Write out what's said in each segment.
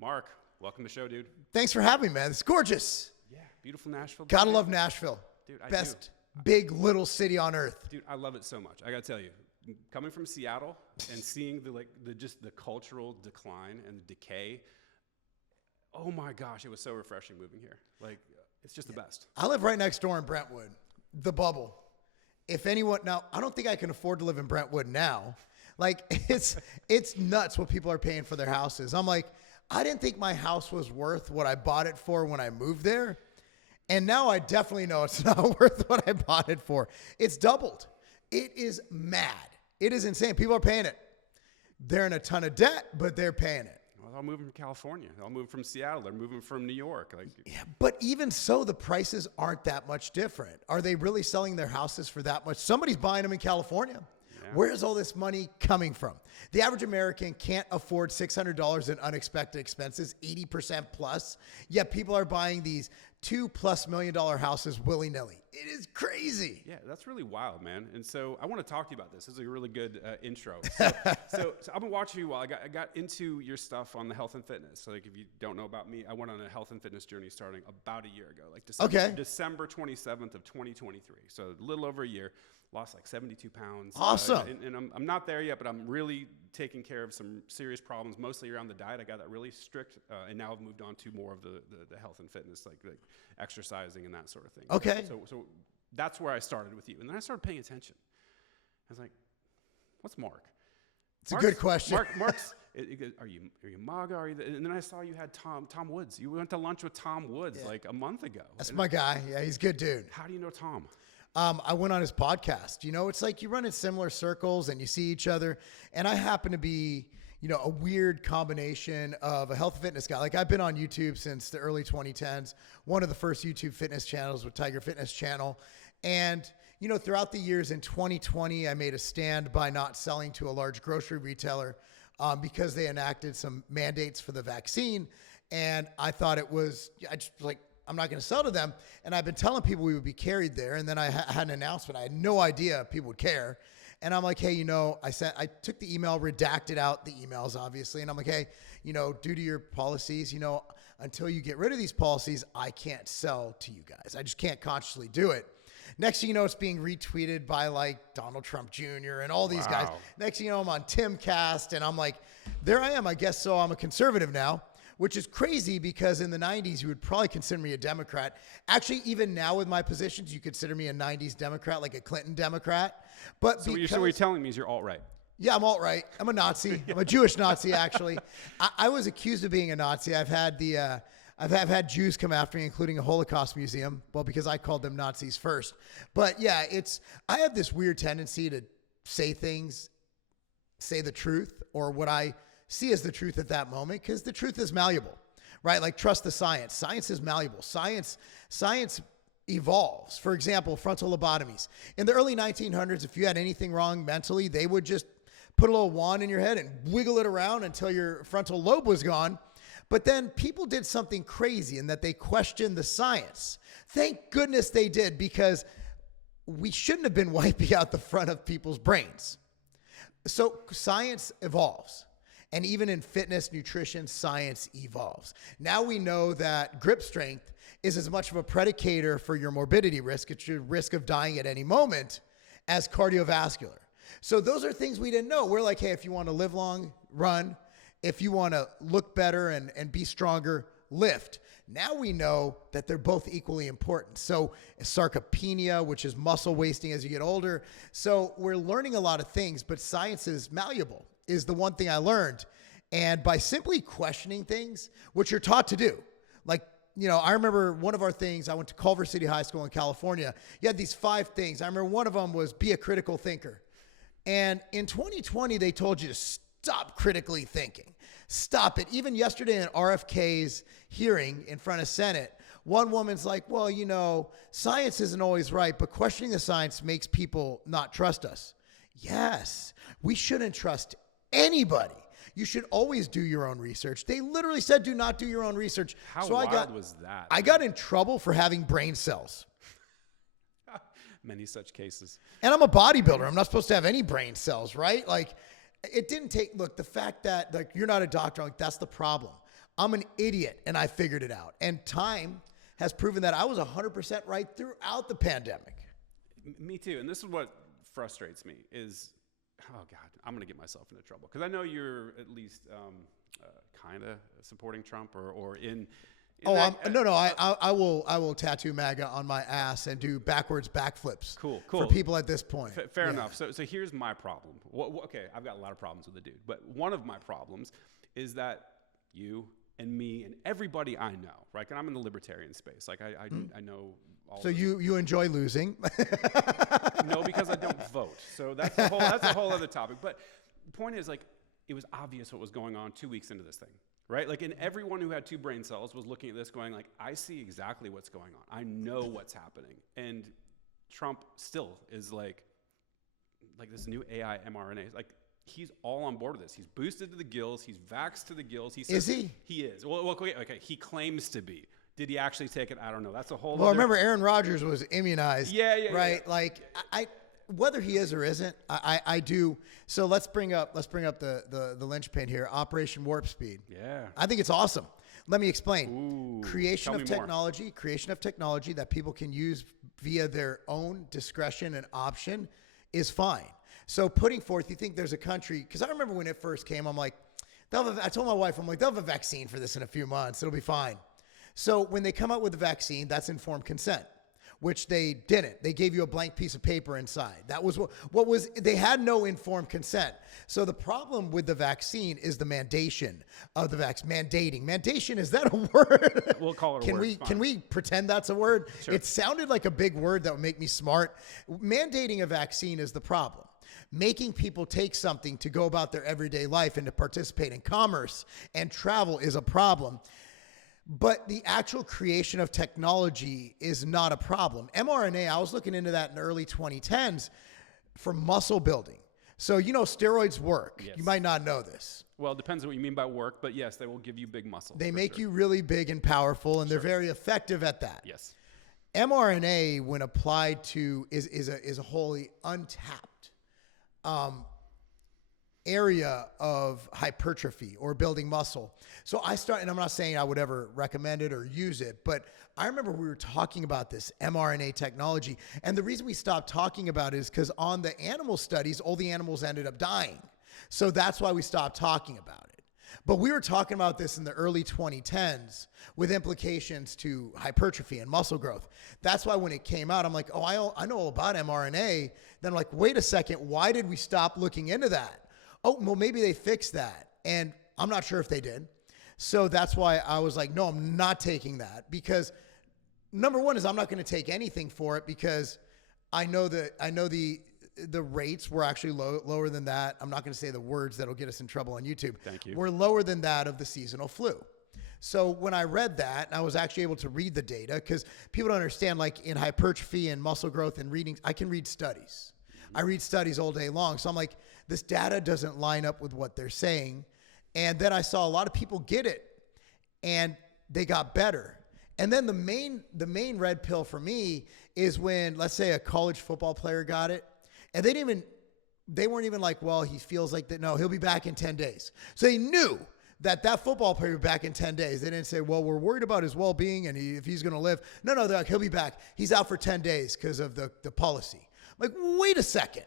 Mark, welcome to the show, dude. Thanks for having me, man. It's gorgeous. Yeah, beautiful Nashville. Gotta love Nashville. Dude, I Best do. big little city on earth. Dude, I love it so much. I gotta tell you, coming from Seattle and seeing the cultural decline and the decay. Oh my gosh, it was so refreshing moving here. Like, it's just the best. I live right next door in Brentwood, the bubble. If anyone, now, I don't think I can afford to live in Brentwood now. Like, it's nuts what people are paying for their houses. I'm like, I didn't think my house was worth what I bought it for when I moved there. And now I definitely know it's not worth what I bought it for. It's doubled. It is mad. It is insane. People are paying it. They're in a ton of debt, but they're paying it. Well, they're all moving from California. They're all moving from Seattle. They're moving from New York. Like, yeah, but even so, the prices aren't that much different. Are they really selling their houses for that much? Somebody's buying them in California. Yeah. Where is all this money coming from? The average American can't afford $600 in unexpected expenses, 80% plus, yet people are buying these $2+ million houses willy-nilly. It is crazy. Yeah, that's really wild, man. And so I want to talk to you about this. This is a really good intro. So I've been watching you while I got into your stuff on the health and fitness. So like, if you don't know about me, I went on a health and fitness journey starting about a year ago, like December 27th of 2023. So a little over a year. Lost like 72 pounds. Awesome. And I'm not there yet, but I'm really taking care of some serious problems, mostly around the diet. I got that really strict, and now I've moved on to more of the health and fitness, like exercising and that sort of thing. Okay. So that's where I started with you. And then I started paying attention. I was like, what's Mark? It's a good question. Mark's, are you MAGA? And then I saw you had Tom Woods. You went to lunch with Tom Woods like a month ago. That's my guy. Yeah, he's a good dude. How do you know Tom? I went on his podcast. You know, it's like you run in similar circles and you see each other. And I happen to be, you know, a weird combination of a health and fitness guy. Like, I've been on YouTube since the early 2010s. One of the first YouTube fitness channels was Tiger Fitness Channel. And, you know, throughout the years in 2020, I made a stand by not selling to a large grocery retailer because they enacted some mandates for the vaccine. And I thought it was, I just like, I'm not going to sell to them. And I've been telling people we would be carried there. And then I had an announcement. I had no idea people would care. And I'm like, hey, you know, I took the email, redacted out the emails, obviously. And I'm like, hey, you know, due to your policies, you know, until you get rid of these policies, I can't sell to you guys. I just can't consciously do it. Next thing you know, it's being retweeted by like Donald Trump Jr. and all these guys. Next thing you know, I'm on Timcast. And I'm like, there I am. I guess so. I'm a conservative now. Which is crazy because in the 90s, you would probably consider me a Democrat. Actually, even now with my positions, you consider me a 90s Democrat, like a Clinton Democrat. But so what you're telling me is you're alt-right. Yeah, I'm alt-right. I'm a Nazi. I'm a Jewish Nazi, actually. I was accused of being a Nazi. I've had had Jews come after me, including a Holocaust museum. Well, because I called them Nazis first. But yeah, I have this weird tendency to say things, say the truth, or what I see as the truth at that moment, because the truth is malleable, right? Like, trust the science. Science is malleable. Science evolves. For example, frontal lobotomies. In the early 1900s, if you had anything wrong mentally, they would just put a little wand in your head and wiggle it around until your frontal lobe was gone. But then people did something crazy in that they questioned the science. Thank goodness they did, because we shouldn't have been wiping out the front of people's brains. So science evolves. And even in fitness, nutrition, science evolves. Now we know that grip strength is as much of a predicator for your morbidity risk, it's your risk of dying at any moment, as cardiovascular. So those are things we didn't know. We're like, hey, if you want to live long, run. If you want to look better and be stronger, lift. Now we know that they're both equally important. So sarcopenia, which is muscle wasting as you get older. So we're learning a lot of things, but science is malleable, is the one thing I learned. And by simply questioning things, which you're taught to do, like, you know, I remember one of our things, I went to Culver City High School in California. You had these 5 things. I remember one of them was be a critical thinker. And in 2020, they told you to stop critically thinking. Stop it. Even yesterday in RFK's hearing in front of Senate, one woman's like, well, you know, science isn't always right, but questioning the science makes people not trust us. Yes, we shouldn't trust anybody. You should always do your own research. They literally said, do not do your own research. How wild was that? I got in trouble for having brain cells. Many such cases. And I'm a bodybuilder. I'm not supposed to have any brain cells, right? Like, it didn't take, look, the fact that like you're not a doctor, like that's the problem. I'm an idiot and I figured it out. And time has proven that I was 100% right throughout the pandemic. Me too. And this is what frustrates me is, oh God, I'm going to get myself into trouble. Because I know you're at least kind of supporting Trump or in I will tattoo MAGA on my ass and do backwards backflips. Cool. For people at this point. Fair enough. So here's my problem. Okay, I've got a lot of problems with the dude, but one of my problems is that you and me and everybody I know, right? And I'm in the libertarian space. Like I know all. So you enjoy losing? No, because I don't vote. So that's a whole other topic. But the point is, like, it was obvious what was going on 2 weeks into this thing. Right? Like, and everyone who had 2 brain cells was looking at this going like, I see exactly what's going on. I know what's happening. And Trump still is like this new AI mRNA. Like, he's all on board with this. He's boosted to the gills. He's vaxxed to the gills. Is he? He is. Well, okay. He claims to be. Did he actually take it? I don't know. That's a whole Well, remember Aaron Rodgers was immunized. Yeah. Right? Yeah. Like, whether he is or isn't, I do. So let's bring up the linchpin here, Operation Warp Speed. Yeah. I think it's awesome. Let me explain. Ooh, creation of technology that people can use via their own discretion and option is fine. So putting forth, you think there's a country, because I remember when it first came, I'm like, I told my wife, I'm like, they'll have a vaccine for this in a few months. It'll be fine. So when they come out with the vaccine, that's informed consent, which they didn't. They gave you a blank piece of paper inside. That was what was, they had no informed consent. So the problem with the vaccine is the mandation of the mandating. Mandation, is that a word? We'll call it a word. Can we pretend that's a word? Sure. It sounded like a big word that would make me smart. Mandating a vaccine is the problem. Making people take something to go about their everyday life and to participate in commerce and travel is a problem. But the actual creation of technology is not a problem. mRNA, I was looking into that in the early 2010s for muscle building. So, steroids work. Yes. You might not know this. Well, it depends on what you mean by work, but yes, they will give you big muscle. They make you really big and powerful, and they're very effective at that. Yes. mRNA, when applied to, is a wholly untapped area of hypertrophy or building muscle. So and I'm not saying I would ever recommend it or use it, but I remember we were talking about this mRNA technology. And the reason we stopped talking about it is because on the animal studies, all the animals ended up dying. So that's why we stopped talking about it. But we were talking about this in the early 2010s with implications to hypertrophy and muscle growth. That's why when it came out, I'm like, oh, I know all about mRNA. Then I'm like, wait a second, why did we stop looking into that? Oh, well, maybe they fixed that. And I'm not sure if they did. So that's why I was like, no, I'm not taking that. Because number one is I'm not going to take anything for it because I know the rates were actually lower than that. I'm not going to say the words that'll get us in trouble on YouTube. Thank you. We're lower than that of the seasonal flu. So when I read that, I was actually able to read the data because people don't understand, like in hypertrophy and muscle growth and reading, I can read studies. I read studies all day long. So I'm like, this data doesn't line up with what they're saying. And then I saw a lot of people get it and they got better. And then the main red pill for me is when, let's say, a college football player got it and they weren't even like, well, he feels like that. No, he'll be back in 10 days. So they knew that football player would be back in 10 days. They didn't say, well, we're worried about his well-being and if he's going to live. No, they're like, he'll be back. He's out for 10 days because of the policy. I'm like, wait a second.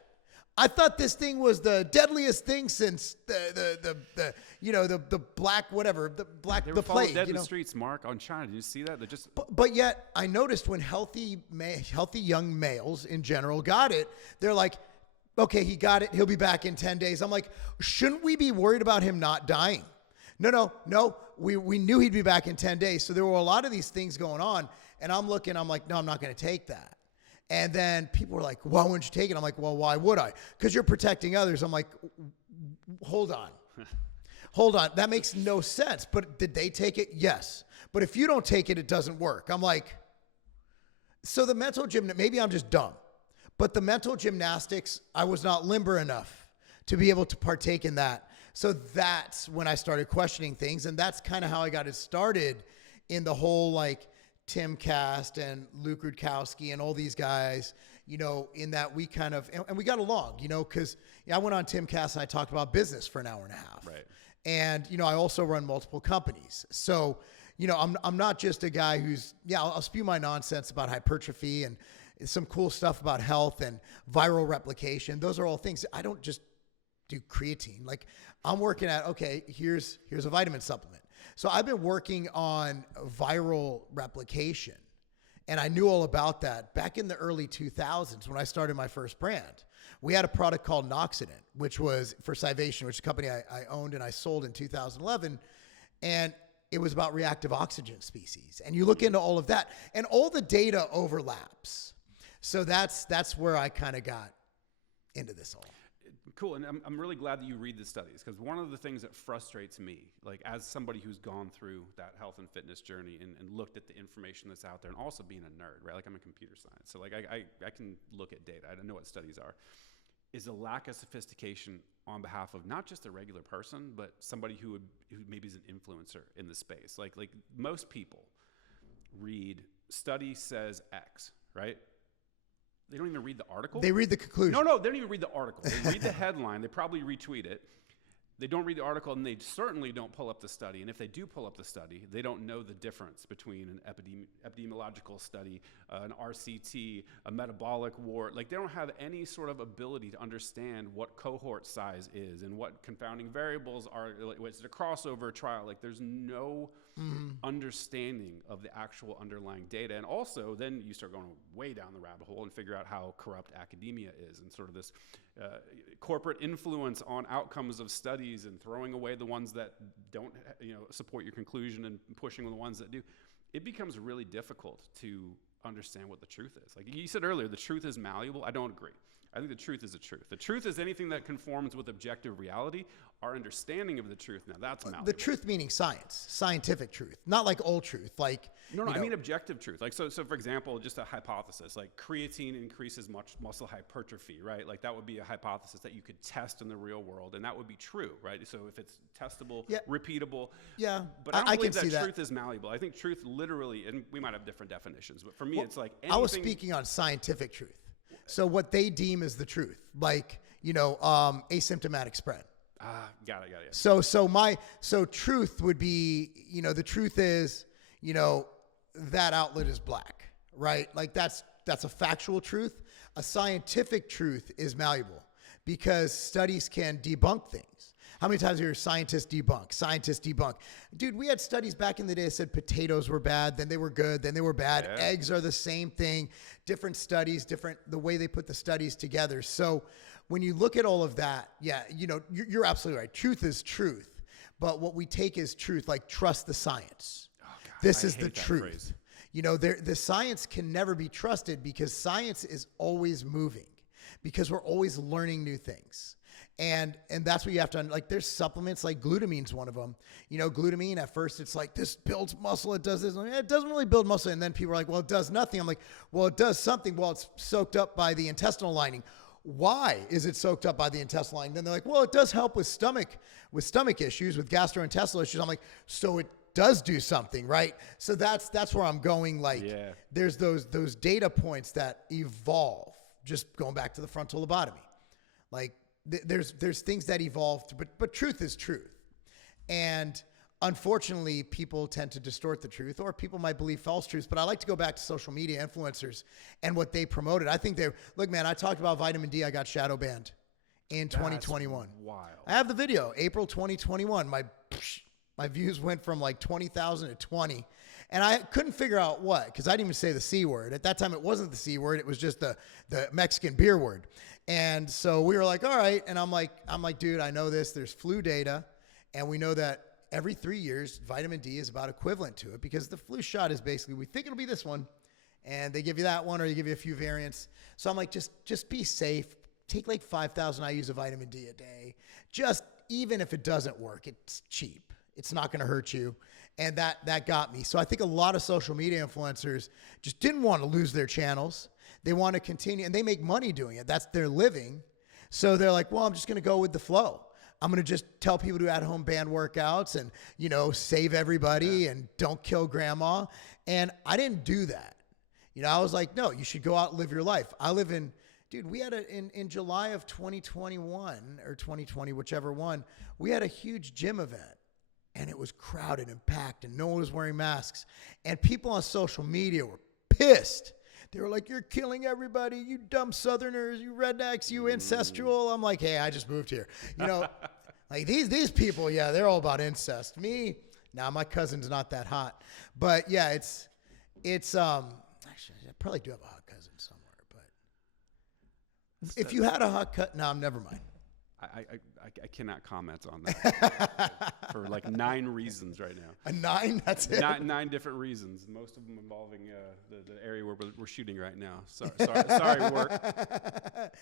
I thought this thing was the deadliest thing since the black whatever, the plague. Dead in the streets, Mark, on China. Did you see that? They just. But yet I noticed when healthy young males in general got it, they're like, okay, he got it. He'll be back in 10 days. I'm like, shouldn't we be worried about him not dying? No. We knew he'd be back in 10 days. So there were a lot of these things going on. And I'm like, no, I'm not going to take that. And then people were like, why wouldn't you take it? I'm like, well, why would I? Because you're protecting others. I'm like, hold on. That makes no sense. But did they take it? Yes. But if you don't take it, it doesn't work. I'm like, so the mental maybe I'm just dumb. But the mental gymnastics, I was not limber enough to be able to partake in that. So that's when I started questioning things. And that's kind of how I got it started in the whole, like, Tim Cast and Luke Rudkowski and all these guys, in that we kind of, and we got along, because I went on Tim Cast and I talked about business for an hour and a half. Right. And, I also run multiple companies. So, I'm not just a guy who's, I'll spew my nonsense about hypertrophy and some cool stuff about health and viral replication. Those are all things. I don't just do creatine. Like, I'm working at, okay, here's a vitamin supplement. So I've been working on viral replication, and I knew all about that back in the early 2000s when I started my first brand. We had a product called Noxidant, which was for Scivation, which is a company I owned and I sold in 2011. And it was about reactive oxygen species. And you look into all of that, and all the data overlaps. So that's where I kind of got into this all. Cool, and I'm really glad that you read the studies, because one of the things that frustrates me, like as somebody who's gone through that health and fitness journey and looked at the information that's out there, and also being a nerd, right? Like, I'm a computer science, so like I can look at data. I don't know what studies are. Is a lack of sophistication on behalf of not just a regular person, but somebody who maybe is an influencer in the space. Like most people read study says X, right? They don't even read the article. They read the conclusion. No, they don't even read the article. They read the headline. They probably retweet it. They don't read the article, and they certainly don't pull up the study. And if they do pull up the study, they don't know the difference between an epidemiological study, an RCT, a metabolic ward. Like, they don't have any sort of ability to understand what cohort size is and what confounding variables are. Like, it's a crossover trial. Like, there's no understanding of the actual underlying data. And also, then you start going way down the rabbit hole and figure out how corrupt academia is, and sort of this corporate influence on outcomes of studies, and throwing away the ones that don't support your conclusion and pushing the ones that do. It becomes really difficult to understand what the truth is. Like you said earlier, the truth is malleable. I don't agree. I think the truth is the truth. The truth is anything that conforms with objective reality. Our understanding of the truth, now that's malleable. The truth meaning science, scientific truth, not like old truth. Like no, I mean objective truth. Like so for example, just a hypothesis, like creatine increases muscle hypertrophy, right? Like that would be a hypothesis that you could test in the real world, and that would be true, right? So if it's testable, repeatable. Yeah, but I don't believe that truth is malleable. I think truth literally, and we might have different definitions, but for me, it's like anything. I was speaking on scientific truth. So what they deem as the truth, like, asymptomatic spread. Got it. So truth would be, the truth is, that outlet is black, right? Like that's a factual truth. A scientific truth is malleable because studies can debunk things. How many times have you heard scientists debunk? Dude, we had studies back in the day that said potatoes were bad, then they were good, then they were bad. Yeah. Eggs are the same thing. Different studies, the way they put the studies together. So when you look at all of that, you're absolutely right. Truth is truth. But what we take as truth, like trust the science. Oh, God, this is the truth. The science can never be trusted because science is always moving, because we're always learning new things. And that's what you have to, like, there's supplements, like glutamine's one of them. Glutamine, at first it's like, this builds muscle, it does this. It doesn't really build muscle. And then people are like, well, it does nothing. I'm like, well, it does something. Well, it's soaked up by the intestinal lining. Why is it soaked up by the intestinal lining? Then they're like, well, it does help with stomach issues, with gastrointestinal issues. I'm like, so it does do something, right? So that's where I'm going. Like, there's those data points that evolve, just going back to the frontal lobotomy. Like, there's things that evolve, but truth is truth. And unfortunately, people tend to distort the truth, or people might believe false truths. But I like to go back to social media influencers and what they promoted. I think look, man, I talked about vitamin D. I got shadow banned in 2021. Wild. I have the video, April 2021. My views went from like 20,000 to 20. And I couldn't figure out what, because I didn't even say the C word. At that time, it wasn't the C word. It was just the Mexican beer word. And so we were like, all right. And I'm like, dude, I know this. There's flu data. And we know that every 3 years, vitamin D is about equivalent to it, because the flu shot is basically, we think it'll be this one. And they give you that one, or they give you a few variants. So I'm like, just be safe. Take like 5,000 IUs of vitamin D a day. Just, even if it doesn't work, it's cheap. It's not going to hurt you. And that got me. So I think a lot of social media influencers just didn't want to lose their channels. They want to continue, and they make money doing it. That's their living. So they're like, well, I'm just going to go with the flow. I'm going to just tell people to do at-home band workouts and, save everybody and don't kill grandma. And I didn't do that. I was like, no, you should go out and live your life. I live in Dude, we had in July of 2021 or 2020, whichever one, we had a huge gym event. And it was crowded and packed, and no one was wearing masks. And people on social media were pissed. They were like, "You're killing everybody, you dumb Southerners, you rednecks, you ancestral." I'm like, "Hey, I just moved here." You know, like these people, yeah, they're all about incest. Me, my cousin's not that hot. But yeah, it's actually, I probably do have a hot cousin somewhere. But if you had a hot cousin, never mind. I cannot comment on that for like 9 reasons right now. A 9? That's it? 9 different reasons, most of them involving the area where we're shooting right now. Sorry, work.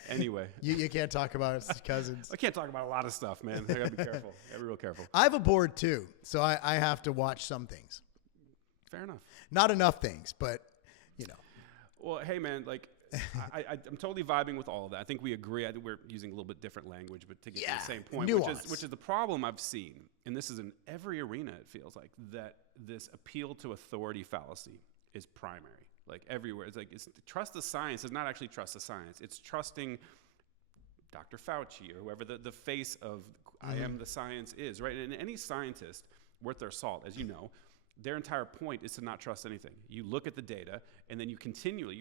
Anyway. You can't talk about it, cousins. I can't talk about a lot of stuff, man. I gotta be careful. Gotta be real careful. I have a board too, so I have to watch some things. Fair enough. Not enough things, but, you know. Well, hey, man, like, I'm totally vibing with all of that. I think we agree. I think we're using a little bit different language, but to get to the same point, which is the problem I've seen, and this is in every arena, it feels like, that this appeal to authority fallacy is primary. Like everywhere. It's like, trust the science is not actually trust the science. It's trusting Dr. Fauci or whoever the face of I am the science is, right? And any scientist worth their salt, as you know, their entire point is to not trust anything. You look at the data, and then you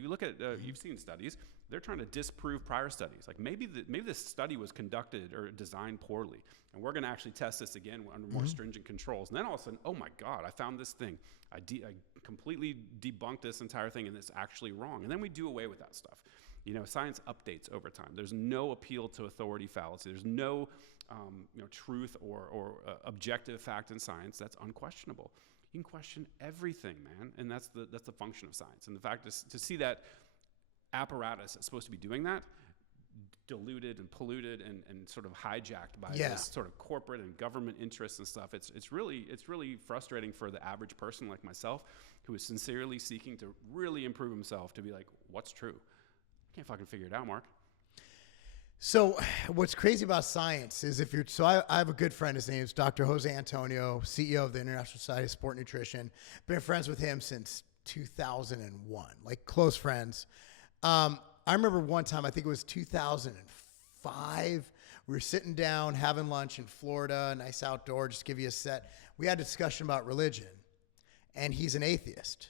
look at, you've seen studies, they're trying to disprove prior studies. Like maybe this study was conducted or designed poorly, and we're gonna actually test this again under more stringent controls. And then all of a sudden, oh my God, I found this thing. I completely debunked this entire thing, and it's actually wrong. And then we do away with that stuff. You know, science updates over time. There's no appeal to authority fallacy. There's no truth or objective fact in science that's unquestionable. You can question everything, man, and that's the function of science. And the fact is to see that apparatus that's supposed to be doing that diluted and polluted and sort of hijacked by this sort of corporate and government interests and stuff. It's really frustrating for the average person like myself who is sincerely seeking to really improve himself to be like, what's true? I can't fucking figure it out, Mark. So what's crazy about science is I have a good friend, his name is Dr. Jose Antonio, CEO of the International Society of Sport Nutrition. Been friends with him since 2001, like close friends. I remember one time, I think it was 2005, we were sitting down having lunch in Florida, nice outdoor, just to give you a set. We had a discussion about religion, and he's an atheist.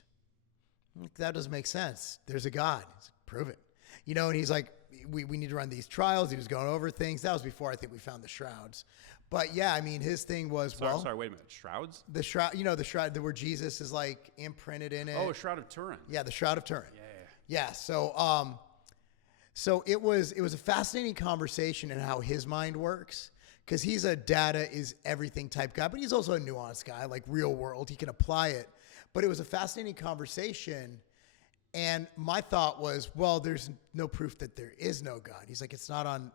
Like, that doesn't make sense. There's a God. He's like, prove it. You know, and he's like, we need to run these trials. He was going over things. That was before I think we found the shrouds. But yeah, I mean, his thing was, sorry, wait a minute. Shrouds? The shroud, the shroud where Jesus is like imprinted in it. Oh, Shroud of Turin. Yeah, the Shroud of Turin. Yeah. So it was a fascinating conversation in how his mind works, because he's a data is everything type guy, but he's also a nuanced guy, like real world. He can apply it. But it was a fascinating conversation. And my thought was, well, there's no proof that there is no God. He's like, it's not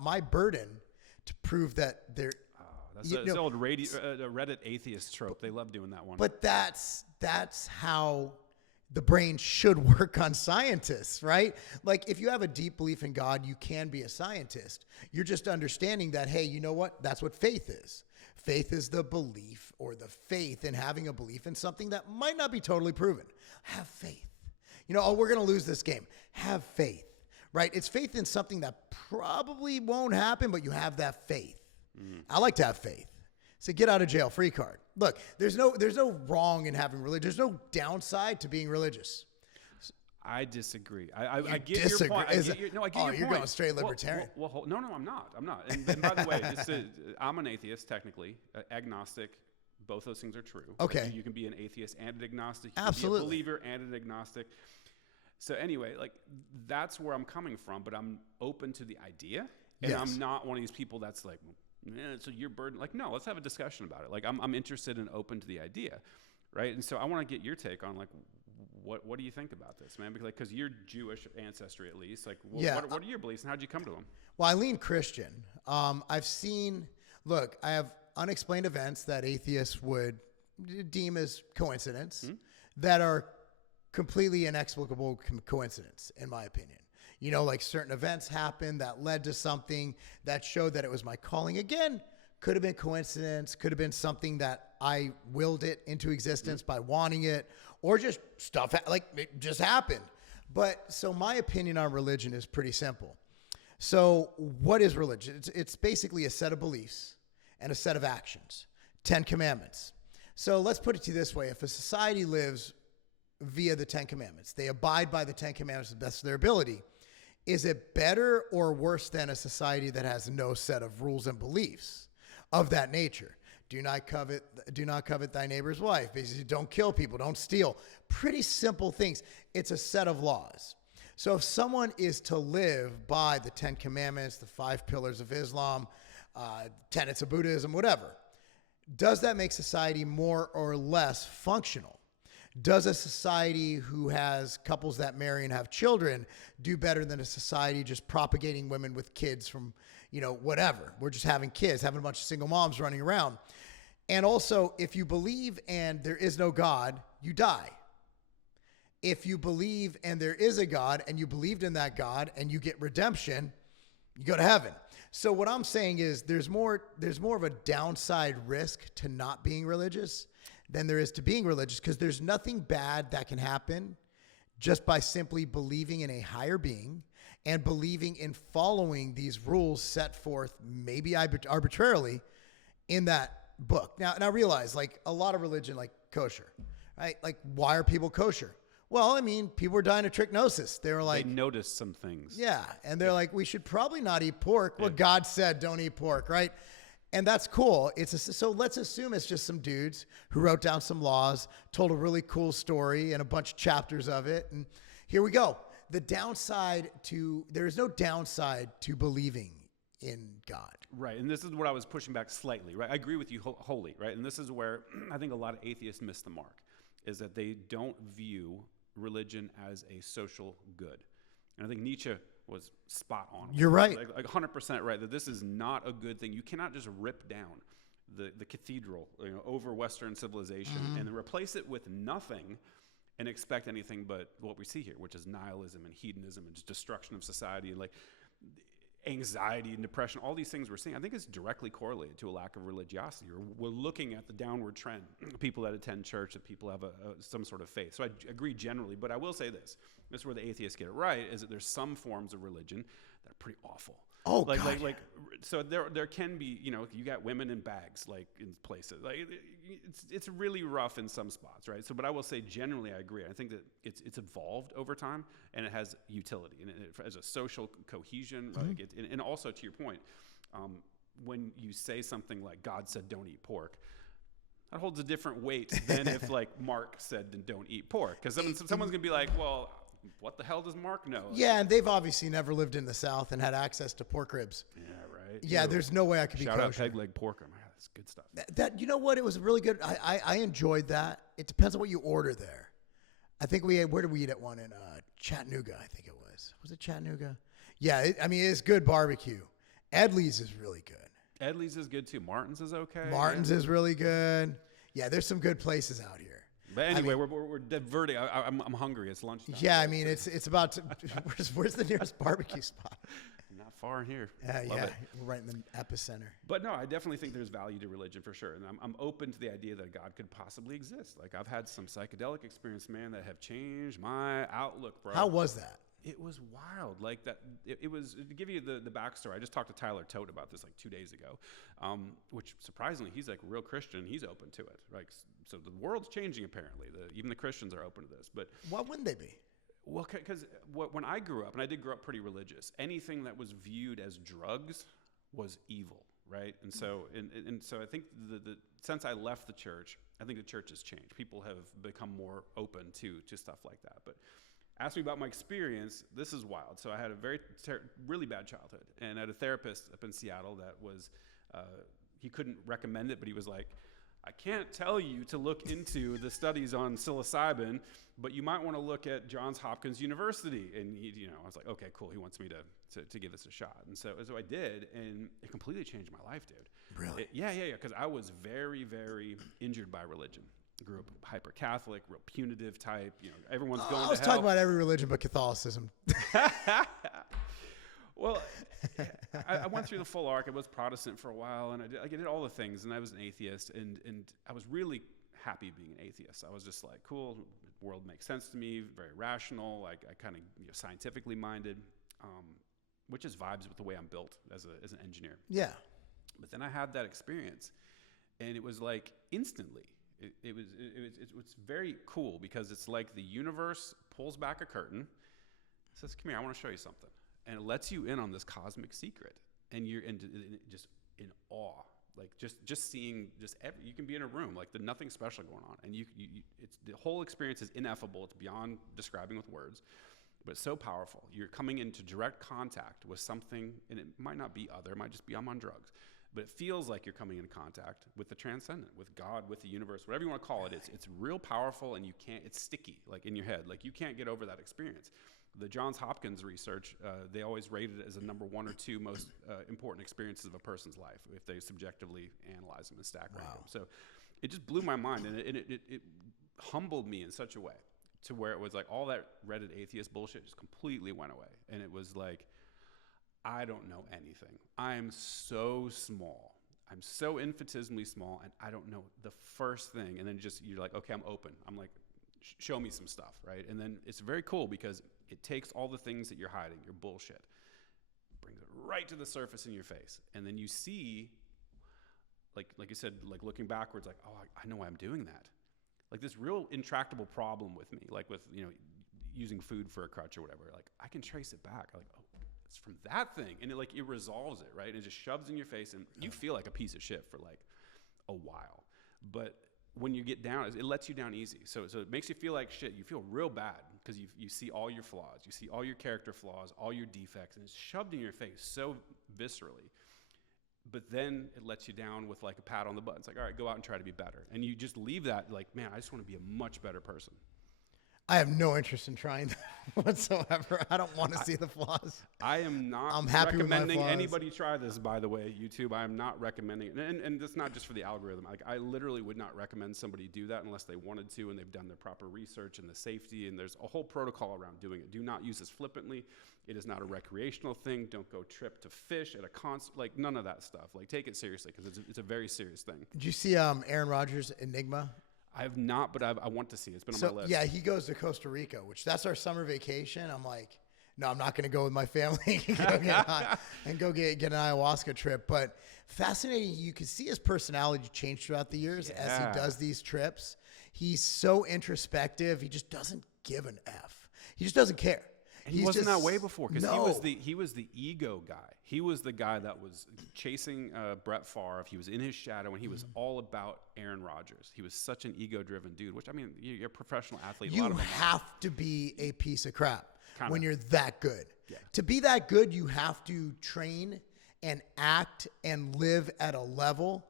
my burden to prove that there. Oh, that's the old Reddit atheist trope. They love doing that one. But that's how the brain should work on scientists, right? Like, if you have a deep belief in God, you can be a scientist. You're just understanding that, hey, you know what? That's what faith is. Faith is the belief or the faith in having a belief in something that might not be totally proven. Have faith. We're going to lose this game. Have faith, right? It's faith in something that probably won't happen, but you have that faith. I like to have faith. It's a get out of jail free card. Look, there's no wrong in having religion. There's no downside to being religious. I disagree. I get your point. I get your point. You're going straight libertarian. Well, no, I'm not. And by the way, I'm an atheist, technically, agnostic. Both those things are true. Okay. You can be an atheist and an agnostic. You Absolutely. can be a believer and an agnostic. So anyway, like, that's where I'm coming from, but I'm open to the idea. And Yes. I'm not one of these people that's like, so your burden. Like, no, let's have a discussion about it. Like, I'm interested and open to the idea, right? And so I want to get your take on, like, what do you think about this, man? Because you're Jewish ancestry, at least. Like, what are your beliefs, and how did you come to them? Well, I lean Christian. I have unexplained events that atheists would deem as coincidence that are completely inexplicable coincidence, in my opinion. Like certain events happened that led to something that showed that it was my calling. Again, could have been coincidence, could have been something that I willed it into existence by wanting it, or just stuff like it just happened. But so my opinion on religion is pretty simple. So what is religion? It's basically a set of beliefs and a set of actions. 10 commandments. So let's put it to you this way. If a society lives via the 10 commandments, they abide by the 10 commandments to the best of their ability, is it better or worse than a society that has no set of rules and beliefs of that nature? Do not covet thy neighbor's wife. Basically, don't kill people, don't steal. Pretty simple things. It's a set of laws. So if someone is to live by the 10 commandments, the 5 pillars of Islam, tenets of Buddhism, whatever, does that make society more or less functional? Does a society who has couples that marry and have children do better than a society just propagating women with kids from, whatever? We're just having kids, having a bunch of single moms running around. And also, if you believe and there is no God, you die. If you believe and there is a God and you believed in that God and you get redemption, you go to heaven. So what I'm saying is there's more of a downside risk to not being religious than there is to being religious, because there's nothing bad that can happen just by simply believing in a higher being and believing in following these rules set forth, maybe arbitrarily, in that book. Now, and I realize, like, a lot of religion, like kosher, right? Like, why are people kosher? Well, I mean, people were dying of trichinosis. They were like, they noticed some things. Yeah. And they're like, we should probably not eat pork. Well, God said, don't eat pork, right? And that's cool. So let's assume it's just some dudes who wrote down some laws, told a really cool story and a bunch of chapters of it. And here we go. There is no downside to believing in God. Right. And this is what I was pushing back slightly, right? I agree with you wholly, right? And this is where I think a lot of atheists miss the mark, is that they don't view religion as a social good. And I think Nietzsche was spot on. You're right. Like 100% right, that this is not a good thing. You cannot just rip down the cathedral over Western civilization and then replace it with nothing and expect anything but what we see here, which is nihilism and hedonism and just destruction of society and like anxiety and depression. All these things we're seeing, I think, is directly correlated to a lack of religiosity. Or we're looking at the downward trend. People that attend church, that people have some sort of faith. So I agree generally, but I will say this. This is where the atheists get it right, is that there's some forms of religion that are pretty awful. Oh, God. So there can be, you got women in bags, like, in places. Like, it's really rough in some spots, right? So, but I will say generally I agree. I think that it's evolved over time, and it has utility, and it as a social cohesion, and also to your point, when you say something like God said don't eat pork, that holds a different weight than if like Mark said don't eat pork, because someone's gonna be like, well, what the hell does Mark know? Yeah, and they've obviously never lived in the South and had access to pork ribs. Yeah, right. Yeah, there's no way I could be kosher. Shout out peg leg pork. That's good stuff. That you know what? It was really good. I enjoyed that. It depends on what you order there. I think where did we eat at one? In Chattanooga, I think it was. Was it Chattanooga? Yeah, it's good barbecue. Edley's is really good. Edley's is good too. Martin's is okay. Martin's is really good. Yeah, there's some good places out here. But anyway, we're diverting. I'm hungry. It's lunchtime. Yeah, it's about to. Where's the nearest barbecue spot? Not far in here. Yeah, we're right in the epicenter. But no, I definitely think there's value to religion for sure, and I'm open to the idea that God could possibly exist. Like, I've had some psychedelic experience, man, that have changed my outlook, bro. How was that? It was wild. Like that. It was, to give you the backstory. I just talked to Tyler Tote about this like 2 days ago, which surprisingly, he's like a real Christian. He's open to it. Like, so the world's changing apparently. Even the Christians are open to this. But why wouldn't they be? Well, because when I grew up, and I did grow up pretty religious, anything that was viewed as drugs was evil, right? And so, and so I think since I left the church, I think the church has changed. People have become more open to stuff like that. But ask me about my experience. This is wild. So I had a really bad childhood, and I had a therapist up in Seattle that was, he couldn't recommend it, but he was like, I can't tell you to look into the studies on psilocybin, but you might want to look at Johns Hopkins University. And I was like, okay, cool. He wants me to give this a shot. And so I did, and it completely changed my life, dude. Really? Yeah. Because I was very, very injured by religion. Grew up hyper-Catholic, real punitive type. Everyone's going to hell. I was talking about every religion but Catholicism. Well, I went through the full arc. I was Protestant for a while, and I did all the things, and I was an atheist, and I was really happy being an atheist. I was just like, cool, the world makes sense to me, very rational, like I kind of scientifically minded, which is vibes with the way I'm built as an engineer. Yeah. But then I had that experience, and it was like instantly. It's very cool because it's like the universe pulls back a curtain, says, "Come here, I want to show you something," and it lets you in on this cosmic secret, and you're just in awe, like just seeing you can be in a room like there's nothing special going on, and it's the whole experience is ineffable. It's beyond describing with words, but it's so powerful. You're coming into direct contact with something, and it might not be other, it might just be I'm on drugs. But it feels like you're coming in contact with the transcendent, with God, with the universe, whatever you want to call it. It's real powerful, and it's sticky, like in your head. Like you can't get over that experience. The Johns Hopkins research, they always rated it as the number 1 or 2 most important experiences of a person's life if they subjectively analyze them and stack rank them. So it just blew my mind, and it humbled me in such a way to where it was like all that Reddit atheist bullshit just completely went away. And it was like, I don't know anything. I am so small. I'm so infinitesimally small, and I don't know the first thing. And then you're like, okay, I'm open. I'm like, show me some stuff, right? And then it's very cool because it takes all the things that you're hiding, your bullshit, brings it right to the surface in your face. And then you see, like you said, like looking backwards, like, oh, I know why I'm doing that. Like this real intractable problem with me, like with, using food for a crutch or whatever. Like I can trace it back. Like, oh, it's from that thing. And it resolves it, right? And it just shoves in your face, and you feel like a piece of shit for like a while. But when you get down, it lets you down easy. So it makes you feel like shit. You feel real bad because you see all your flaws. You see all your character flaws, all your defects, and it's shoved in your face so viscerally. But then it lets you down with like a pat on the butt. It's like, all right, go out and try to be better. And you just leave that like, man, I just want to be a much better person. I have no interest in trying that whatsoever. I don't want to see the flaws. I am not I'm happy recommending with my flaws. Anybody try this, by the way, YouTube. I am not recommending it. And that's not just for the algorithm. Like I literally would not recommend somebody do that unless they wanted to and they've done their proper research and the safety, and there's a whole protocol around doing it. Do not use this flippantly. It is not a recreational thing. Don't go trip to fish at a concert. Like none of that stuff. Like take it seriously because it's a very serious thing. Did you see Aaron Rodgers' Enigma? I have not, but I want to see it. It's been on my list. Yeah, he goes to Costa Rica, which that's our summer vacation. I'm like, no, I'm not going to go with my family and go get an ayahuasca trip. But fascinating. You can see his personality change throughout the years as he does these trips. He's so introspective. He just doesn't give an F. He just doesn't care. And he wasn't that way before because he was the ego guy. He was the guy that was chasing Brett Favre. He was in his shadow, and he was all about Aaron Rodgers. He was such an ego-driven dude, which, I mean, you're a professional athlete. You have to be a piece of crap when you're that good. Yeah. To be that good, you have to train and act and live at a level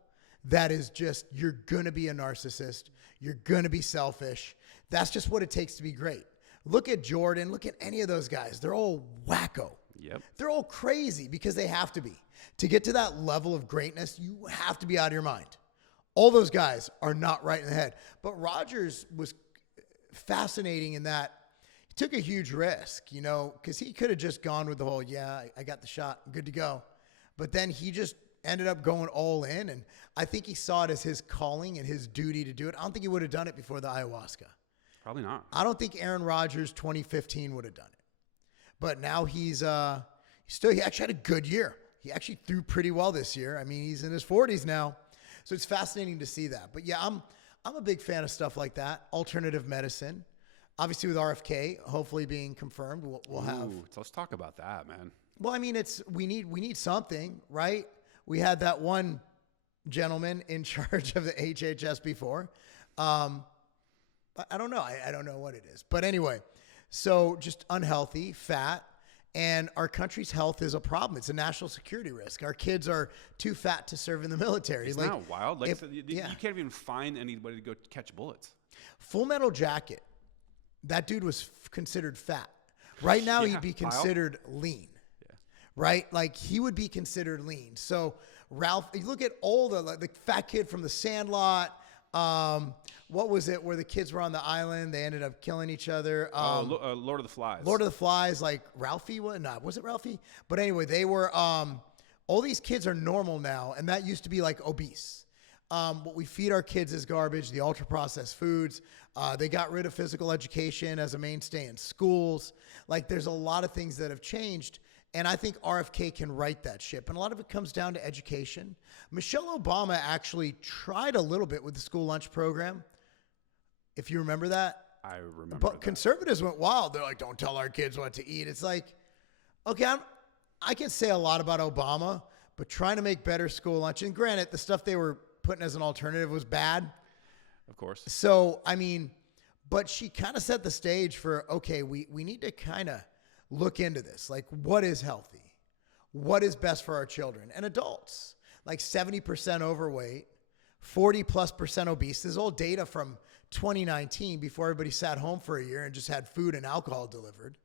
that is just, you're going to be a narcissist. You're going to be selfish. That's just what it takes to be great. Look at Jordan. Look at any of those guys. They're all wacko. Yep. They're all crazy because they have to be. To get to that level of greatness, you have to be out of your mind. All those guys are not right in the head. But Rodgers was fascinating in that he took a huge risk, because he could have just gone with the whole, I got the shot, I'm good to go. But then he just ended up going all in, and I think he saw it as his calling and his duty to do it. I don't think he would have done it before the ayahuasca. Probably not. I don't think Aaron Rodgers 2015 would have done it. But now he actually had a good year. He actually threw pretty well this year. I mean, he's in his 40s now. So it's fascinating to see that. But yeah, I'm a big fan of stuff like that. Alternative medicine. Obviously with RFK, hopefully being confirmed, we'll have. Let's talk about that, man. Well, I mean, we need something, right? We had that one gentleman in charge of the HHS before. But I don't know. I don't know what it is. But anyway, so just unhealthy, fat, and our country's health is a problem. It's a national security risk. Our kids are too fat to serve in the military. Isn't that wild? Like you can't even find anybody to go catch bullets. Full Metal Jacket, that dude was considered fat. Right now, he'd be considered lean. Yeah. Right? Like, he would be considered lean. So, Ralph, you look at all the fat kid from The Sandlot. What was it where the kids were on the island? They ended up killing each other. Lord of the Flies. Lord of the Flies, like Ralphie was it Ralphie? But anyway, they were, all these kids are normal now. And that used to be like obese. What we feed our kids is garbage, the ultra-processed foods. They got rid of physical education as a mainstay in schools. Like, there's a lot of things that have changed, and I think RFK can right that ship. And a lot of it comes down to education. Michelle Obama actually tried a little bit with the school lunch program, if you remember that. I remember But that. conservatives went wild. They're like, don't tell our kids what to eat. It's like, okay, I can say a lot about Obama, but trying to make better school lunch, and granted, the stuff they were putting as an alternative was bad. Of course. So, I mean, but she kind of set the stage for, okay, we need to kind of look into this. Like, what is healthy? What is best for our children and adults? Like 70% overweight, 40+% obese. This is all data from 2019 before everybody sat home for a year and just had food and alcohol delivered.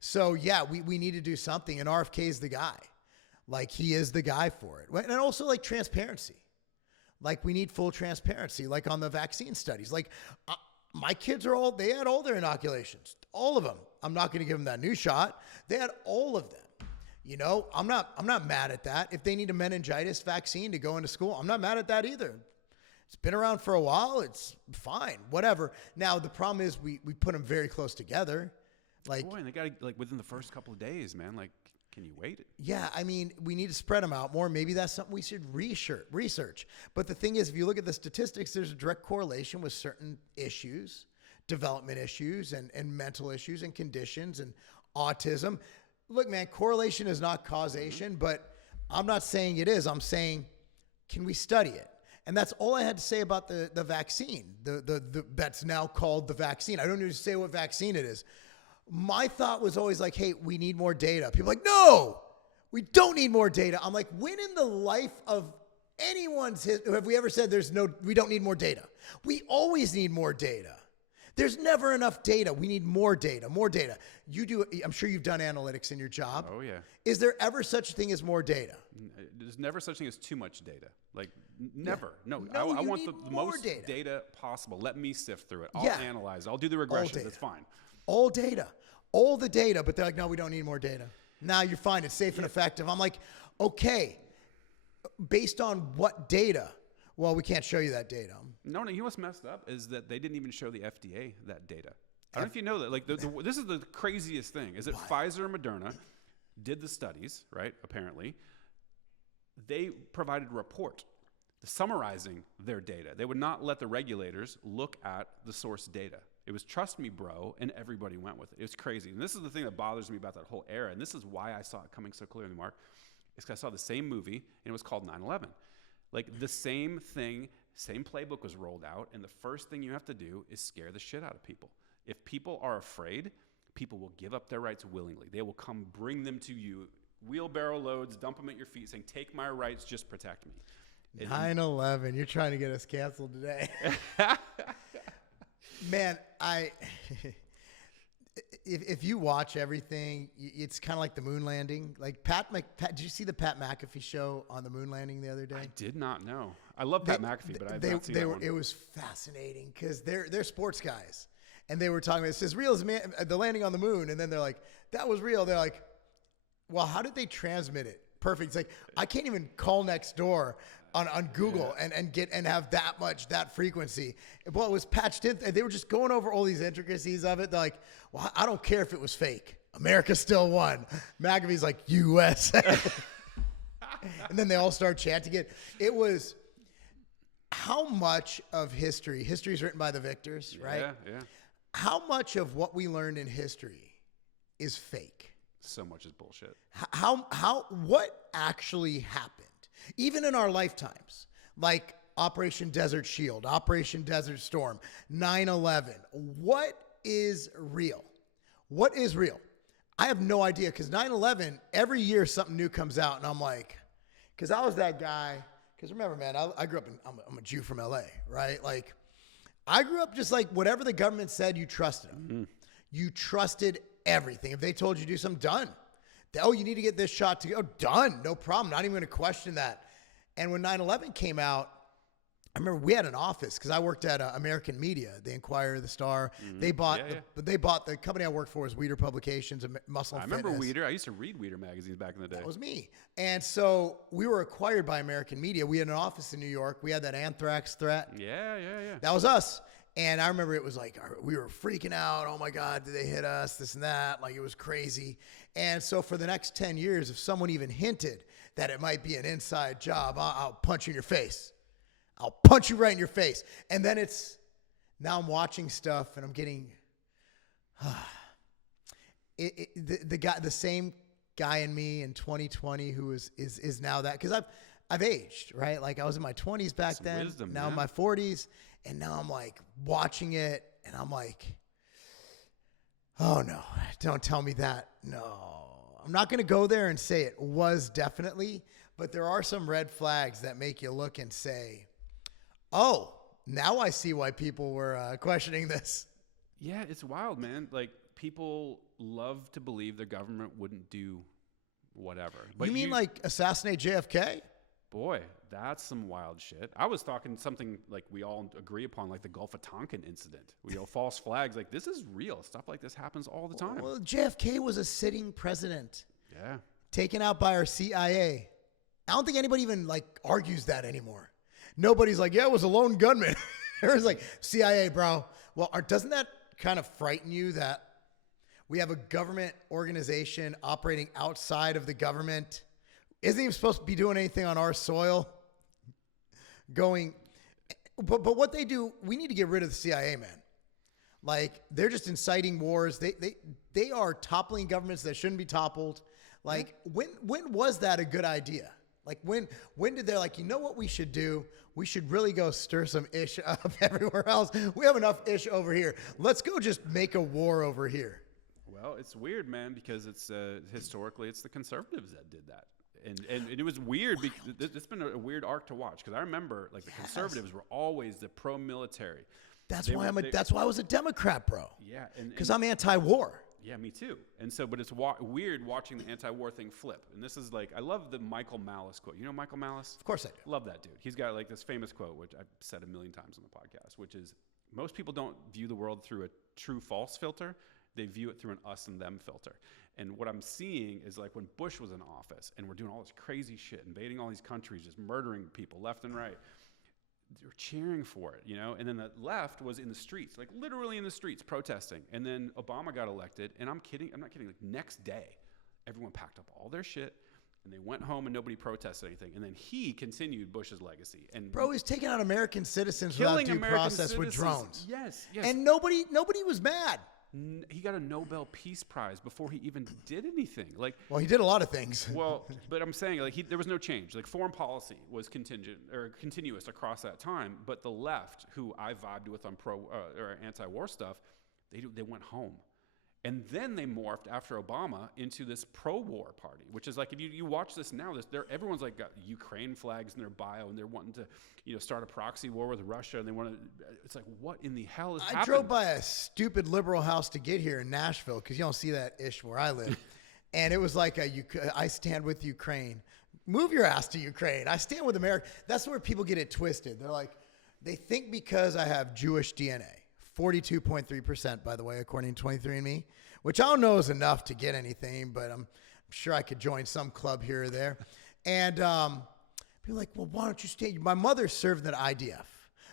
So, yeah, we need to do something, and RFK is the guy. Like, he is the guy for it. And also, like, transparency. Like, we need full transparency, like on the vaccine studies. Like, my kids they had all their inoculations, all of them. I'm not going to give them that new shot. They had all of them. You know, I'm not mad at that. If they need a meningitis vaccine to go into school, I'm not mad at that either. It's been around for a while. It's fine, whatever. Now, the problem is we put them very close together. Like, boy, and they got to, like, within the first couple of days, man. Like, can you wait? Yeah, I mean, we need to spread them out more. Maybe that's something we should research. But the thing is, if you look at the statistics, there's a direct correlation with certain issues, development issues and mental issues and conditions and autism. Look, man, correlation is not causation, but I'm not saying it is. I'm saying, can we study it? And that's all I had to say about the vaccine, that's now called the vaccine. I don't need to say what vaccine it is. My thought was always like, hey, we need more data. People are like, no, we don't need more data. I'm like, when in the life of anyone's history have we ever said we don't need more data? We always need more data. There's never enough data. We need more data, more data. I'm sure you've done analytics in your job. Oh, yeah. Is there ever such a thing as more data? There's never such thing as too much data. Like, never. Yeah. No, I want the more most data possible. Let me sift through it. I'll Yeah. analyze. I'll do the regressions. It's fine. All data, all the data, but they're like, no, we don't need more data. Now you're fine. It's safe and effective. I'm like, okay, based on what data? Well, we can't show you that data. No, you know what's messed up is that they didn't even show the FDA that data. I don't know if you know that. Like, this is the craziest thing, is that Pfizer and Moderna did the studies, right, apparently. They provided a report summarizing their data. They would not let the regulators look at the source data. It was trust me, bro, and everybody went with it. It was crazy. And this is the thing that bothers me about that whole era, and this is why I saw it coming so clearly, Mark, is because I saw the same movie, and it was called 9/11. Like, the same thing, same playbook was rolled out, and the first thing you have to do is scare the shit out of people. If people are afraid, people will give up their rights willingly. They will come bring them to you, wheelbarrow loads, dump them at your feet, saying, take my rights, just protect me. 9/11, you're trying to get us canceled today. Man, if you watch everything, it's kind of like the moon landing. Like Pat, did you see the Pat McAfee show on the moon landing the other day? I did not know. I love Pat McAfee, but I've not seen that one. It was fascinating because they're sports guys, and they were talking about it's as real as the landing on the moon, and then they're like, that was real. They're like, well, how did they transmit it? Perfect. It's like, I can't even call next door on Google and have that frequency. Well, it was patched in. They were just going over all these intricacies of it. They're like, well, I don't care if it was fake. America still won. McAfee's like, USA. And then they all start chanting it. It was how much of history is written by the victors, right? Yeah. How much of what we learned in history is fake? So much is bullshit. What actually happened? Even in our lifetimes, like Operation Desert Shield, Operation Desert Storm, 9/11. What is real? What is real? I have no idea, because 9/11, every year something new comes out, and I'm like, because I was that guy, because remember, man, I grew up I'm a Jew from LA, right? Like, I grew up just like whatever the government said, you trusted them. Mm-hmm. You trusted everything. If they told you to do something, done. Oh, you need to get this shot to go. Done. No problem. Not even going to question that. And when 9/11 came out, I remember we had an office because I worked at American Media, the Inquirer, the Star. Mm-hmm. They bought the company I worked for was Weider Publications, Muscle and Fitness. I remember Weider. I used to read Weider magazines back in the day. That was me. And so we were acquired by American Media. We had an office in New York. We had that anthrax threat. Yeah. That was us. And I remember it was like, we were freaking out. Oh my God, did they hit us? This and that. Like, it was crazy. And so for the next 10 years, if someone even hinted that it might be an inside job, I'll punch you in your face. I'll punch you right in your face. And then now I'm watching stuff and I'm getting, the same guy in me in 2020 who is now that, because I've aged, right? Like, I was in my 20s back then, now in my 40s, and now I'm like watching it and I'm like, oh no, don't tell me that. No, I'm not going to go there and say it was definitely, but there are some red flags that make you look and say, oh, now I see why people were questioning this. Yeah, it's wild, man. Like, people love to believe the government wouldn't do whatever. But you mean like assassinate JFK? Boy, that's some wild shit. I was talking something like we all agree upon, like the Gulf of Tonkin incident. False flags. Like, this is real. Stuff like this happens all the time. Well, JFK was a sitting president. Yeah. Taken out by our CIA. I don't think anybody even like argues that anymore. Nobody's like, yeah, it was a lone gunman. Everyone's like, CIA, bro. Well, doesn't that kind of frighten you that we have a government organization operating outside of the government? Isn't even supposed to be doing anything on our soil. But what they do, we need to get rid of the CIA, man. Like, they're just inciting wars. They are toppling governments that shouldn't be toppled. Like, when was that a good idea? Like, when did they like, you know what we should do? We should really go stir some ish up everywhere else. We have enough ish over here. Let's go just make a war over here. Well, it's weird, man, because it's historically it's the conservatives that did that. And it was weird because it's been a weird arc to watch, because I remember like the conservatives were always the pro-military. That's why I was a Democrat, bro. Yeah, because I'm anti-war. Yeah, me too. And so, but it's weird watching the anti-war thing flip. And this is like, I love the Michael Malice quote. You know Michael Malice? Of course I do. Love that dude. He's got like this famous quote, which I've said a million times on the podcast, which is, most people don't view the world through a true-false filter. They view it through an us and them filter. And what I'm seeing is, like, when Bush was in office and we're doing all this crazy shit, invading all these countries, just murdering people left and right, they were cheering for it, And then the left was in the streets, like literally in the streets protesting. And then Obama got elected, and I'm not kidding, like next day, everyone packed up all their shit and they went home and nobody protested anything. And then he continued Bush's legacy. And bro, he's taking out American citizens without due process with drones. Yes. And nobody was mad. He got a Nobel Peace Prize before he even did anything. Like, well, he did a lot of things. Well, but I'm saying, like, there was no change. Like, foreign policy was contingent or continuous across that time. But the left, who I vibed with on pro or anti-war stuff, they went home, and then they morphed after Obama into this pro-war party, which is like, if you watch this now, everyone's like got Ukraine flags in their bio, and they're wanting to start a proxy war with Russia, and they want to. It's like, what in the hell is happening? I drove by a stupid liberal house to get here in Nashville, because you don't see that ish where I live, and it was like I stand with Ukraine. Move your ass to Ukraine. I stand with America. That's where people get it twisted. They're like, they think because I have Jewish DNA. 42.3%, by the way, according to 23andMe, which I don't know is enough to get anything, but I'm sure I could join some club here or there. And people are like, well, why don't you stay? My mother served in the IDF.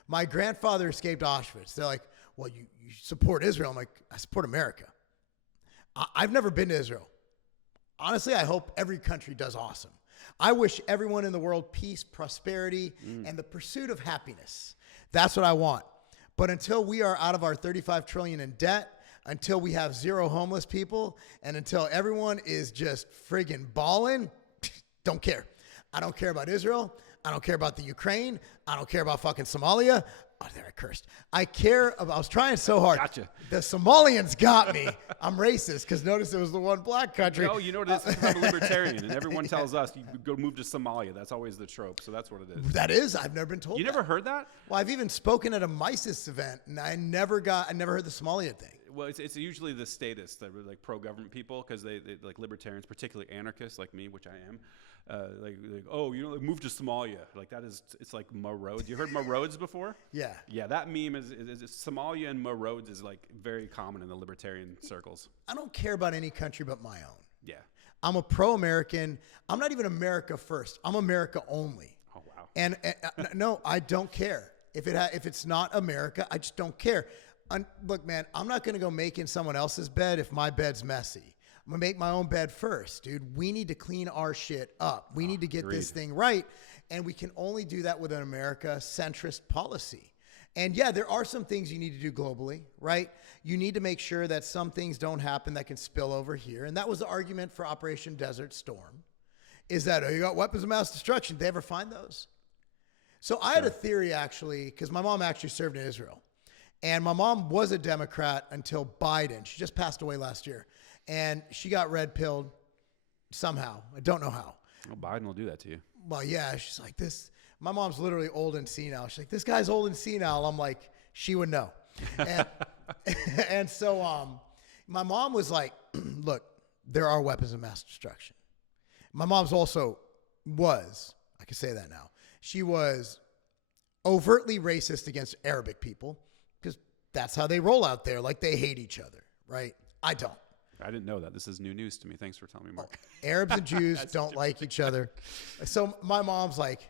My grandfather escaped Auschwitz. They're like, well, you support Israel. I'm like, I support America. I've never been to Israel. Honestly, I hope every country does awesome. I wish everyone in the world peace, prosperity, and the pursuit of happiness. That's what I want. But until we are out of our $35 trillion in debt, until we have zero homeless people, and until everyone is just friggin' balling, don't care. I don't care about Israel. I don't care about the Ukraine. I don't care about fucking Somalia. Oh, there, I cursed. I was trying so hard. Gotcha. The Somalians got me. I'm racist because notice it was the one black country. No, you know what it is? I'm a libertarian, and everyone tells us you go move to Somalia. That's always the trope, so that's what it is. That is. I've never been told You never heard that? Well, I've even spoken at a Mises event, and I never heard the Somalia thing. Well, it's usually the statists that are like pro-government people, because they like libertarians, particularly anarchists like me, which I am. Like, oh, you know, like, move to Somalia. Like that is, it's like Ma Roads. You heard Ma Roads before? Yeah. Yeah, that meme is Somalia and Ma Roads is like very common in the libertarian circles. I don't care about any country but my own. Yeah. I'm a pro-American. I'm not even America first. I'm America only. Oh wow. And no, I don't care. If it's not America, I just don't care. Look, man, I'm not going to go making someone else's bed if my bed's messy. I'm going to make my own bed first, dude. We need to clean our shit up. We need to get this thing right. And we can only do that with an America-centrist policy. And yeah, there are some things you need to do globally, right? You need to make sure that some things don't happen that can spill over here. And that was the argument for Operation Desert Storm, is that, oh, you got weapons of mass destruction. Did they ever find those? So I had a theory, actually, because my mom actually served in Israel. And my mom was a Democrat until Biden. She just passed away last year. And she got red-pilled somehow. I don't know how. Well, Biden will do that to you. Well, yeah, she's like this. My mom's literally old and senile. She's like, this guy's old and senile. I'm like, she would know. And, and so my mom was like, look, there are weapons of mass destruction. My mom's also I can say that now. She was overtly racist against Arabic people because that's how they roll out there. Like they hate each other, right? I don't. I didn't know that. This is new news to me. Thanks for telling me, Mark. Arabs and Jews don't like each other. So my mom's like,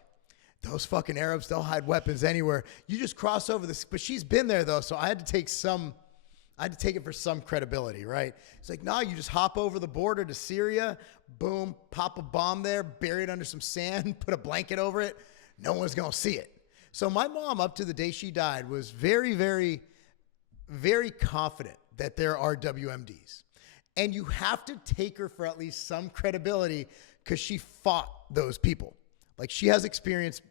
those fucking Arabs, they'll hide weapons anywhere. You just cross over this. But she's been there, though, so I had to take it for some credibility, right? It's like, no, you just hop over the border to Syria, boom, pop a bomb there, bury it under some sand, put a blanket over it. No one's going to see it. So my mom, up to the day she died, was very, very, very confident that there are WMDs. And you have to take her for at least some credibility because she fought those people. Like she has experience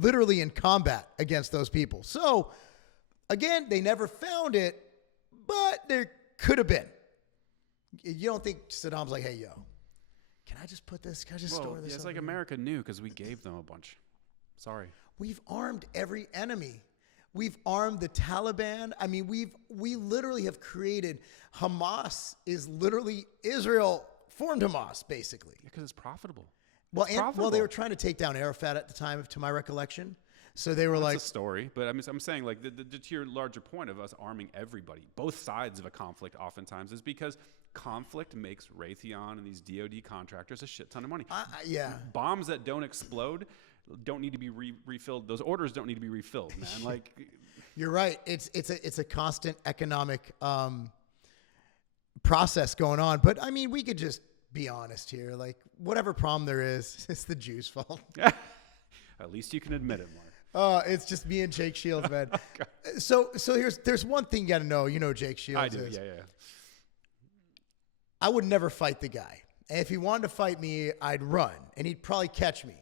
literally in combat against those people. So again, they never found it, but there could have been. You don't think Saddam's like, hey, yo, can I just put this? Can I just store this? Yeah, it's like America knew because we gave them a bunch. Sorry. We've armed every enemy. We've armed the Taliban. I mean, we literally have created Hamas is literally Israel formed Hamas, basically. Because it's profitable. Well, they were trying to take down Arafat at the time, to my recollection. So they were That's a story, but I'm saying like to your larger point of us arming everybody, both sides of a conflict oftentimes is because conflict makes Raytheon and these DoD contractors a shit ton of money. Yeah. Bombs that don't explode don't need to be refilled. Those orders don't need to be refilled, man. Like, you're right. It's a constant economic process going on. But I mean, we could just be honest here. Like, whatever problem there is, it's the Jews' fault. At least you can admit it, Mark. It's just me and Jake Shields, man. So there's one thing you got to know. You know who Jake Shields I do. is. Yeah. I would never fight the guy. And if he wanted to fight me, I'd run, and he'd probably catch me.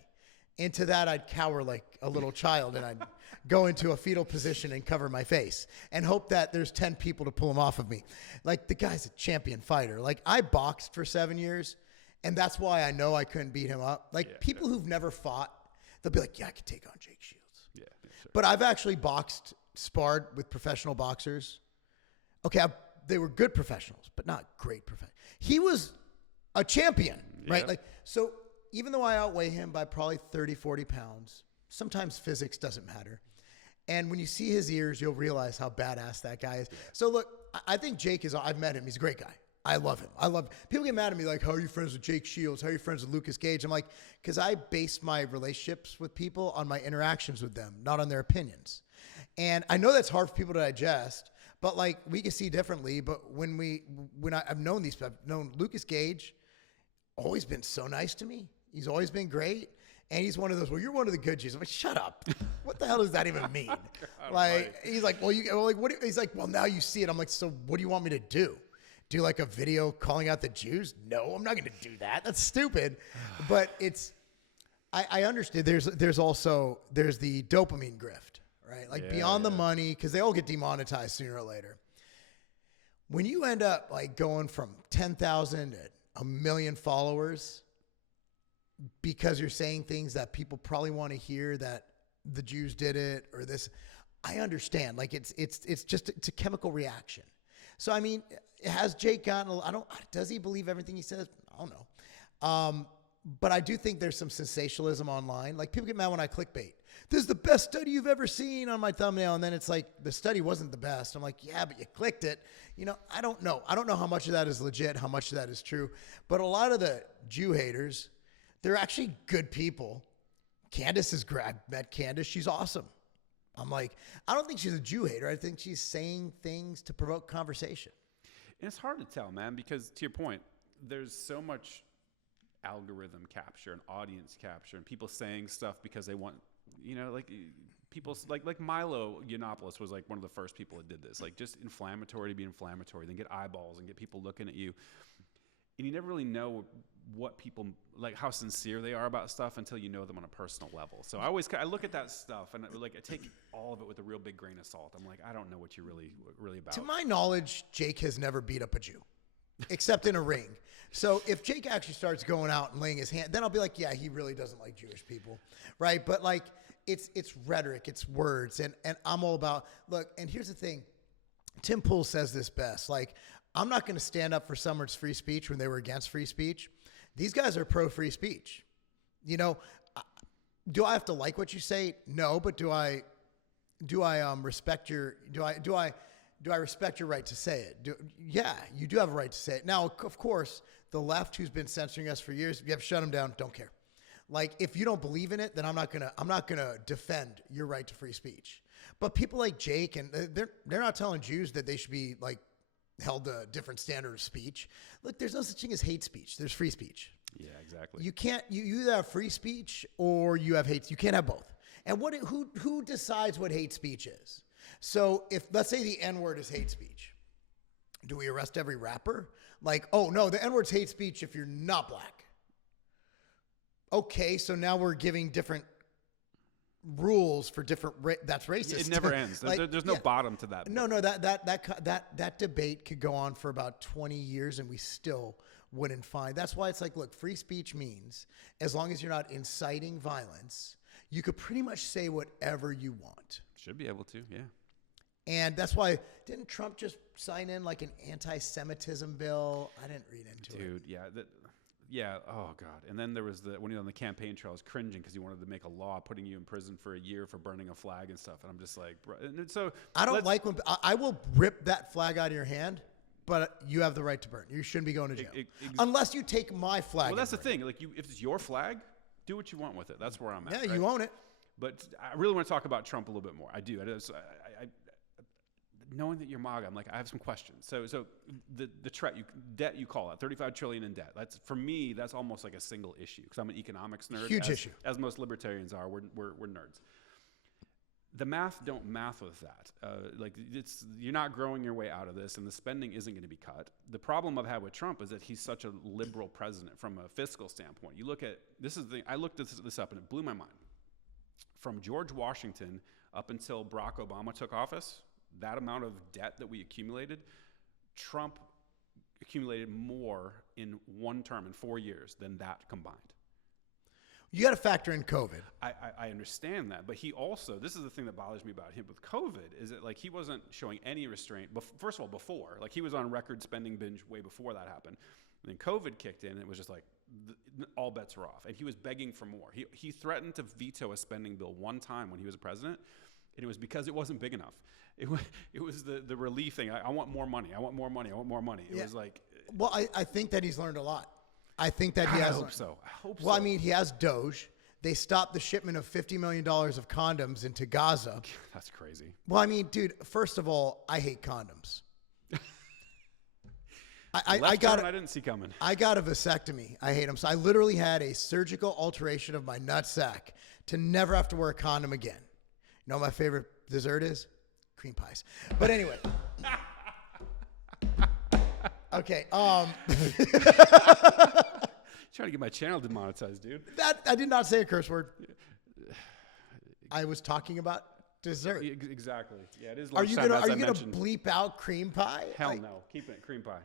Into that, I'd cower like a little child, and I'd go into a fetal position and cover my face and hope that there's 10 people to pull him off of me. Like, the guy's a champion fighter. Like, I boxed for 7 years, and that's why I know I couldn't beat him up. Like, people who've never fought, they'll be like, yeah, I could take on Jake Shields. Yeah, sure. But I've actually sparred with professional boxers. Okay, they were good professionals, but not great professionals. He was a champion, right? Like, so even though I outweigh him by probably 30, 40 pounds, sometimes physics doesn't matter. And when you see his ears, you'll realize how badass that guy is. So look, I think Jake I've met him. He's a great guy. I love him. People get mad at me like, how are you friends with Jake Shields? How are you friends with Lucas Gage? I'm like, because I base my relationships with people on my interactions with them, not on their opinions. And I know that's hard for people to digest, but like, we can see differently. But I've known Lucas Gage, always been so nice to me. He's always been great. And he's one of those, well, you're one of the good Jews. I'm like, shut up. What the hell does that even mean? He's like, he's like, well, now you see it. I'm like, so what do you want me to do? Do like a video calling out the Jews? No, I'm not going to do that. That's stupid. But I understand there's the dopamine grift, right? Like beyond the money, because they all get demonetized sooner or later. When you end up like going from 10,000 to 1 million followers because you're saying things that people probably want to hear, that the Jews did it or this, I understand. Like it's a chemical reaction. So, I mean, has Jake gotten, does he believe everything he says? I don't know. But I do think there's some sensationalism online. Like, people get mad when I clickbait. This is the best study you've ever seen on my thumbnail. And then it's like, the study wasn't the best. I'm like, yeah, but you clicked it. You know, I don't know. I don't know how much of that is legit, how much of that is true. But a lot of the Jew haters, they're actually good people. Candace has met Candace. She's awesome. I'm like, I don't think she's a Jew hater. I think she's saying things to provoke conversation. And it's hard to tell, man, because to your point, there's so much algorithm capture and audience capture and people saying stuff because they want, you know, like people like Milo Yiannopoulos was like one of the first people that did this, like just inflammatory to be inflammatory, then get eyeballs and get people looking at you. And you never really know what people, like how sincere they are about stuff until you know them on a personal level. So I look at that stuff and I take all of it with a real big grain of salt. I'm like, I don't know what you're really about. To my knowledge, Jake has never beat up a Jew, except in a ring. So if Jake actually starts going out and laying his hand, then I'll be like, yeah, he really doesn't like Jewish people, right? But like, it's rhetoric, it's words, and I'm all about, look, and here's the thing. Tim Pool says this best, like, I'm not going to stand up for someone's free speech when they were against free speech. These guys are pro free speech. You know, do I have to like what you say? No, but do I respect your respect your right to say it? Yeah, you do have a right to say it. Now, of course, the left, who's been censoring us for years, you have to shut them down. Don't care. Like, if you don't believe in it, then I'm not gonna defend your right to free speech. But people like Jake, and they're not telling Jews that they should be like held a different standard of speech. Look, there's no such thing as hate speech. There's free speech. Yeah, exactly. You can't. You either have free speech or you have hate. You can't have both. And who decides what hate speech is? So if, let's say, the N-word is hate speech, do we arrest every rapper? Like, oh no, the N-word's hate speech if you're not black. Okay, so now we're giving different rules for different that's racist. It never ends. Like, there's no bottom to that. No, that debate could go on for about 20 years and we still wouldn't find. That's why it's like, look, free speech means as long as you're not inciting violence, you could pretty much say whatever you want. Should be able to, yeah. And that's why, didn't Trump just sign in like an anti-Semitism bill? I didn't read into it. Dude, yeah. Yeah, oh God. And then there was when he was on the campaign trail, I was cringing because he wanted to make a law putting you in prison for a year for burning a flag and stuff. And I'm just like, bro. And so I don't like when, I will rip that flag out of your hand, but you have the right to burn. You shouldn't be going to jail. Unless you take my flag. Well, that's the thing. Like, if it's your flag, do what you want with it. That's where I'm at. Yeah, right? you own it. But I really want to talk about Trump a little bit more. I do. Knowing that you're MAGA, I'm like, I have some questions. So the debt you call it, $35 trillion in debt. That's, for me, that's almost like a single issue because I'm an economics nerd. Huge issue. As most libertarians are. We're nerds. The math don't math with that. You're not growing your way out of this, and the spending isn't going to be cut. The problem I've had with Trump is that he's such a liberal president from a fiscal standpoint. You look at, I looked this up and it blew my mind. From George Washington up until Barack Obama took office, that amount of debt that we accumulated, Trump accumulated more in one term, in 4 years, than that combined. You got to factor in COVID. I understand that, but he also, this is the thing that bothers me about him with COVID, is that like he wasn't showing any restraint. First of all, before, like he was on record spending binge way before that happened. And then COVID kicked in, and it was just like all bets were off, and he was begging for more. He threatened to veto a spending bill one time when he was a president, and it was because it wasn't big enough. It was the relief thing. I want more money. I want more money. I want more money. It was like. Well, I think that he's learned a lot. I think that he has. I hope so. Well, I mean, he has Doge. They stopped the shipment of $50 million of condoms into Gaza. That's crazy. Well, I mean, dude, first of all, I hate condoms. I didn't see coming. I got a vasectomy. I hate them. So I literally had a surgical alteration of my nutsack to never have to wear a condom again. You know what my favorite dessert is? Cream pies. But anyway. Okay. Trying to get my channel demonetized, dude. I did not say a curse word. I was talking about dessert. Exactly. Yeah, it is. Are you gonna bleep out cream pie? Hell no. Keep it cream pie.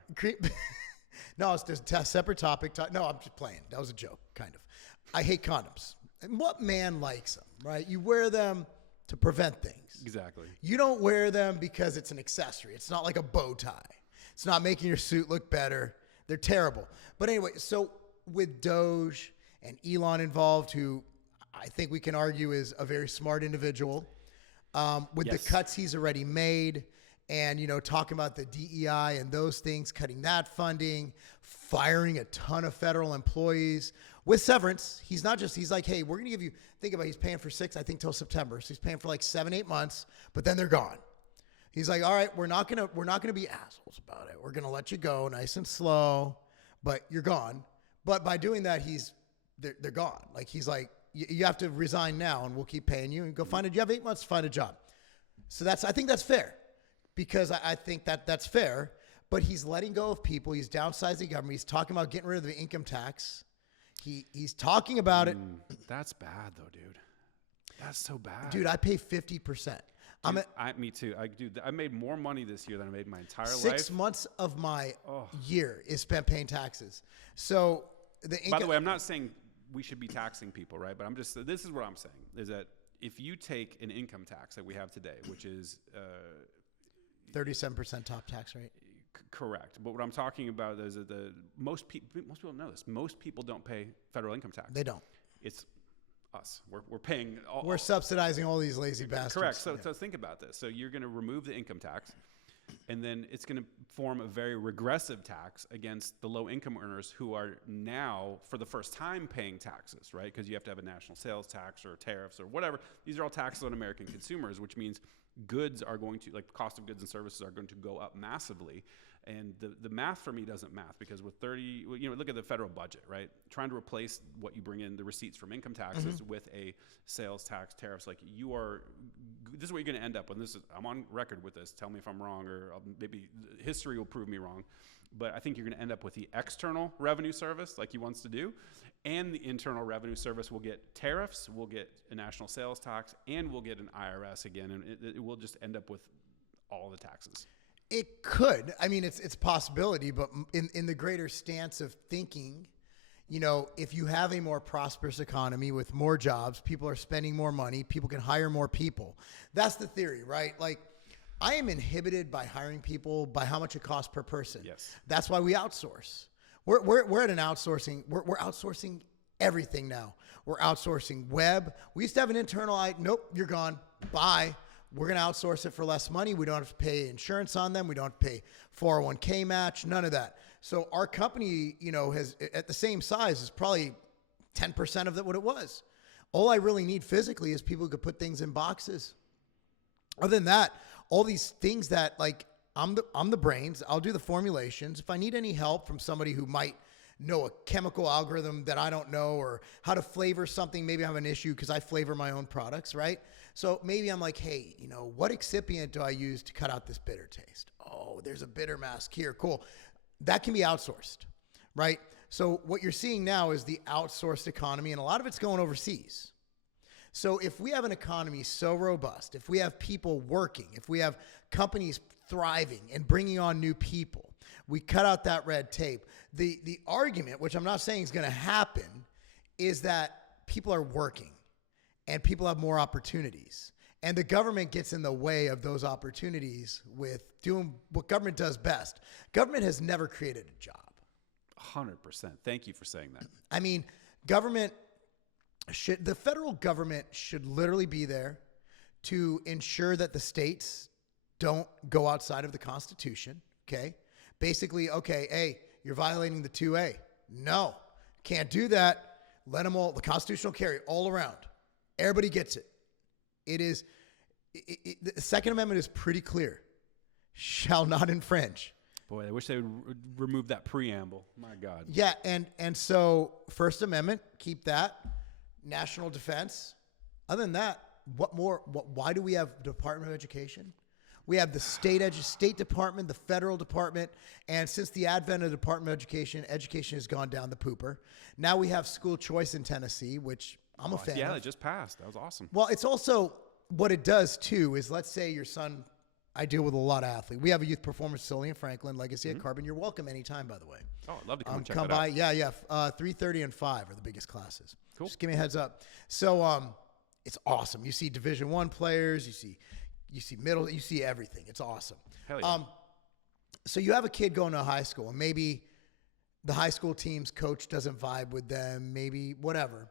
No, it's just a separate topic. No, I'm just playing. That was a joke, kind of. I hate condoms. And what man likes them, right? You wear them. to prevent things. Exactly. You don't wear them because it's an accessory. It's not like a bow tie. It's not making your suit look better. They're terrible. But anyway, so with Doge and Elon involved, who I think we can argue is a very smart individual, with the cuts he's already made, and, talking about the DEI and those things, cutting that funding, firing a ton of federal employees with severance. He's like, hey, we're going to give you, think about it, he's paying for 6, I think, till September. So he's paying for like 7-8 months, but then they're gone. He's like, all right, we're not going to be assholes about it. We're going to let you go nice and slow, but you're gone. But by doing that, they're gone. Like, he's like, you have to resign now and we'll keep paying you and go find it. You have 8 months to find a job. So I think that's fair, because I think that's fair, but he's letting go of people. He's downsizing government. He's talking about getting rid of the income tax. He's talking about it. That's bad though, dude. That's so bad. Dude, I pay 50%. Me too. I made more money this year than I made my entire life. 6 months of my year is spent paying taxes. So by the way, I'm not saying we should be taxing people, right? But this is what I'm saying, is that if you take an income tax that we have today, which is 37% top tax rate. Correct. But what I'm talking about is that most people don't know this. Most people don't pay federal income tax. They don't. It's us. We're paying. We're subsidizing all these lazy bastards. Correct. So think about this. So you're going to remove the income tax, and then it's going to form a very regressive tax against the low income earners who are now, for the first time, paying taxes, right? Because you have to have a national sales tax or tariffs or whatever. These are all taxes on American consumers, which means goods are going to, like, cost of goods and services are going to go up massively. And the math for me doesn't math, because with look at the federal budget, right? Trying to replace what you bring in, the receipts from income taxes, with a sales tax, tariffs, this is what you're going to end up with. I'm on record with this. Tell me if I'm wrong, or maybe history will prove me wrong. But I think you're going to end up with the external revenue service, like he wants to do, and the internal revenue service will get tariffs, we'll get a national sales tax, and we'll get an IRS again, and it will just end up with all the taxes. It could. I mean, it's a possibility, but in the greater stance of thinking, if you have a more prosperous economy with more jobs, people are spending more money, people can hire more people. That's the theory, right? Like, I am inhibited by hiring people by how much it costs per person. Yes. That's why we outsource. We're at an outsourcing. We're outsourcing everything now. We're outsourcing web. We used to have an internal. Nope, you're gone. Bye. We're going to outsource it for less money. We don't have to pay insurance on them. We don't have to pay 401k match, none of that. So our company, has, at the same size, is probably 10% of what it was. All I really need physically is people who could put things in boxes. Other than that, all these things that, like, I'm the brains. I'll do the formulations. If I need any help from somebody who might know a chemical algorithm that I don't know, or how to flavor something, maybe I have an issue because I flavor my own products, right? So maybe I'm like, hey, what excipient do I use to cut out this bitter taste? Oh, there's a bitter mask here. Cool. That can be outsourced, right? So what you're seeing now is the outsourced economy, and a lot of it's going overseas. So if we have an economy so robust, if we have people working, if we have companies thriving and bringing on new people, we cut out that red tape. The argument, which I'm not saying is going to happen, is that people are working and people have more opportunities. And the government gets in the way of those opportunities with doing what government does best. Government has never created a job. 100%. Thank you for saying that. I mean, the federal government should literally be there to ensure that the states don't go outside of the Constitution, okay? Basically, okay, hey, you're violating the 2A. No, can't do that. Let them all, the Constitutional carry all around. Everybody gets it. The Second Amendment is pretty clear. Shall not infringe. Boy, I wish they would remove that preamble. My God. Yeah, and so First Amendment, keep that. National defense. Other than that, why do we have Department of Education? We have the State Department, the federal department, and since the advent of the Department of Education, education has gone down the pooper. Now we have school choice in Tennessee, which I'm a fan of. Yeah, it just passed. That was awesome. Well, it's also, what it does too is, let's say your son, I deal with a lot of athletes. We have a youth performance facility in Franklin, Legacy at Carbon. You're welcome anytime, by the way. Oh, I'd love to come check that by. out. Yeah. 3:30 and 5 are the biggest classes. Cool. Just give me a heads up. So It's awesome. You see Division I players, you see middle, you see everything. It's awesome. Hell yeah. So you have a kid going to high school, and maybe the high school team's coach doesn't vibe with them, maybe whatever.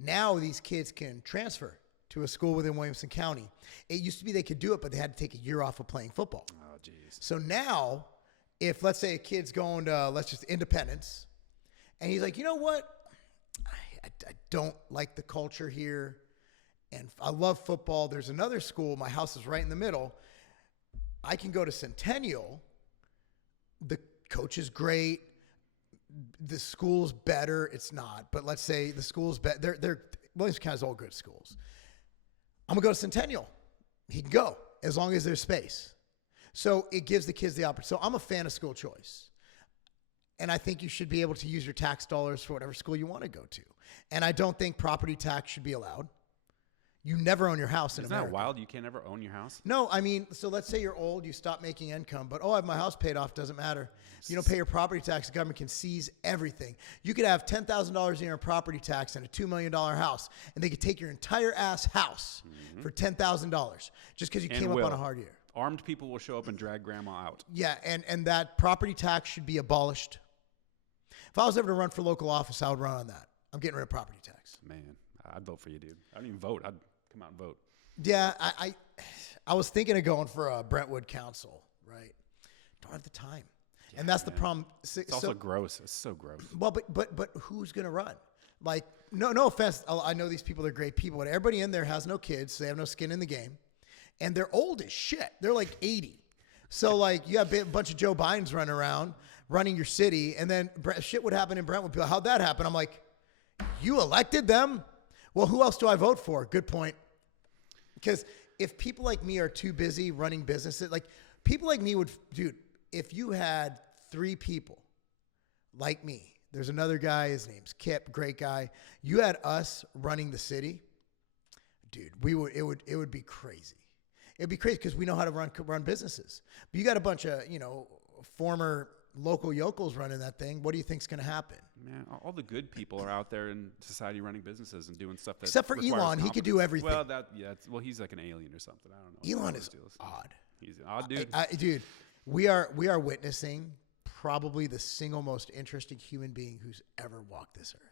Now these kids can transfer to a school within Williamson County. It used to be they could do it, but they had to take a year off of playing football. Oh, geez. So now, if let's say a kid's going to, let's just Independence, and he's like, you know what? I don't like the culture here, and I love football. There's another school. My house is right in the middle. I can go to Centennial. The coach is great. The school's better. It's not, but let's say the school's better. They're Williamson County's all good schools. I'm gonna go to Centennial. He can go as long as there's space. So it gives the kids the opportunity. So I'm a fan of school choice. And I think you should be able to use your tax dollars for whatever school you want to go to. And I don't think property tax should be allowed. You never own your house in America. Isn't that wild? You can't ever own your house? No, I mean, so let's say you're old, you stop making income, but I have my house paid off, doesn't matter. You don't pay your property tax, the government can seize everything. You could have $10,000 a year in property tax and a $2 million house, and they could take your entire ass house for $10,000 just because you came up on a hard year. Armed people will show up and drag grandma out. Yeah, and that property tax should be abolished. If I was ever to run for local office, I would run on that. I'm getting rid of property tax. Man, I'd vote for you, dude. I don't even vote. I'd come out and vote. Yeah, I was thinking of going for a Brentwood council, right? Don't have the time. Yeah, and that's the problem. It's also gross. It's so gross. Well, but who's going to run? Like, no offense. I know these people are great people, but everybody in there has no kids, so they have no skin in the game. And they're old as shit. They're like 80. So, like, you have a bunch of Joe Bidens running around, running your city, and then shit would happen in Brentwood. People, how'd that happen? I'm like, you elected them? Well, who else do I vote for? Good point. Because if people like me are too busy running businesses, like people like me would, dude, if you had 3 people like me, there's another guy, his name's Kip, great guy. You had us running the city, dude, it would be crazy. It'd be crazy because we know how to run businesses. But you got a bunch of, former local yokels running that thing. What do you think's going to happen? Man, all the good people are out there in society running businesses and doing stuff that except for Elon, he could do everything. Well, he's like an alien or something. I don't know. Elon is odd. He's an odd dude. Dude, we are witnessing probably the single most interesting human being who's ever walked this earth.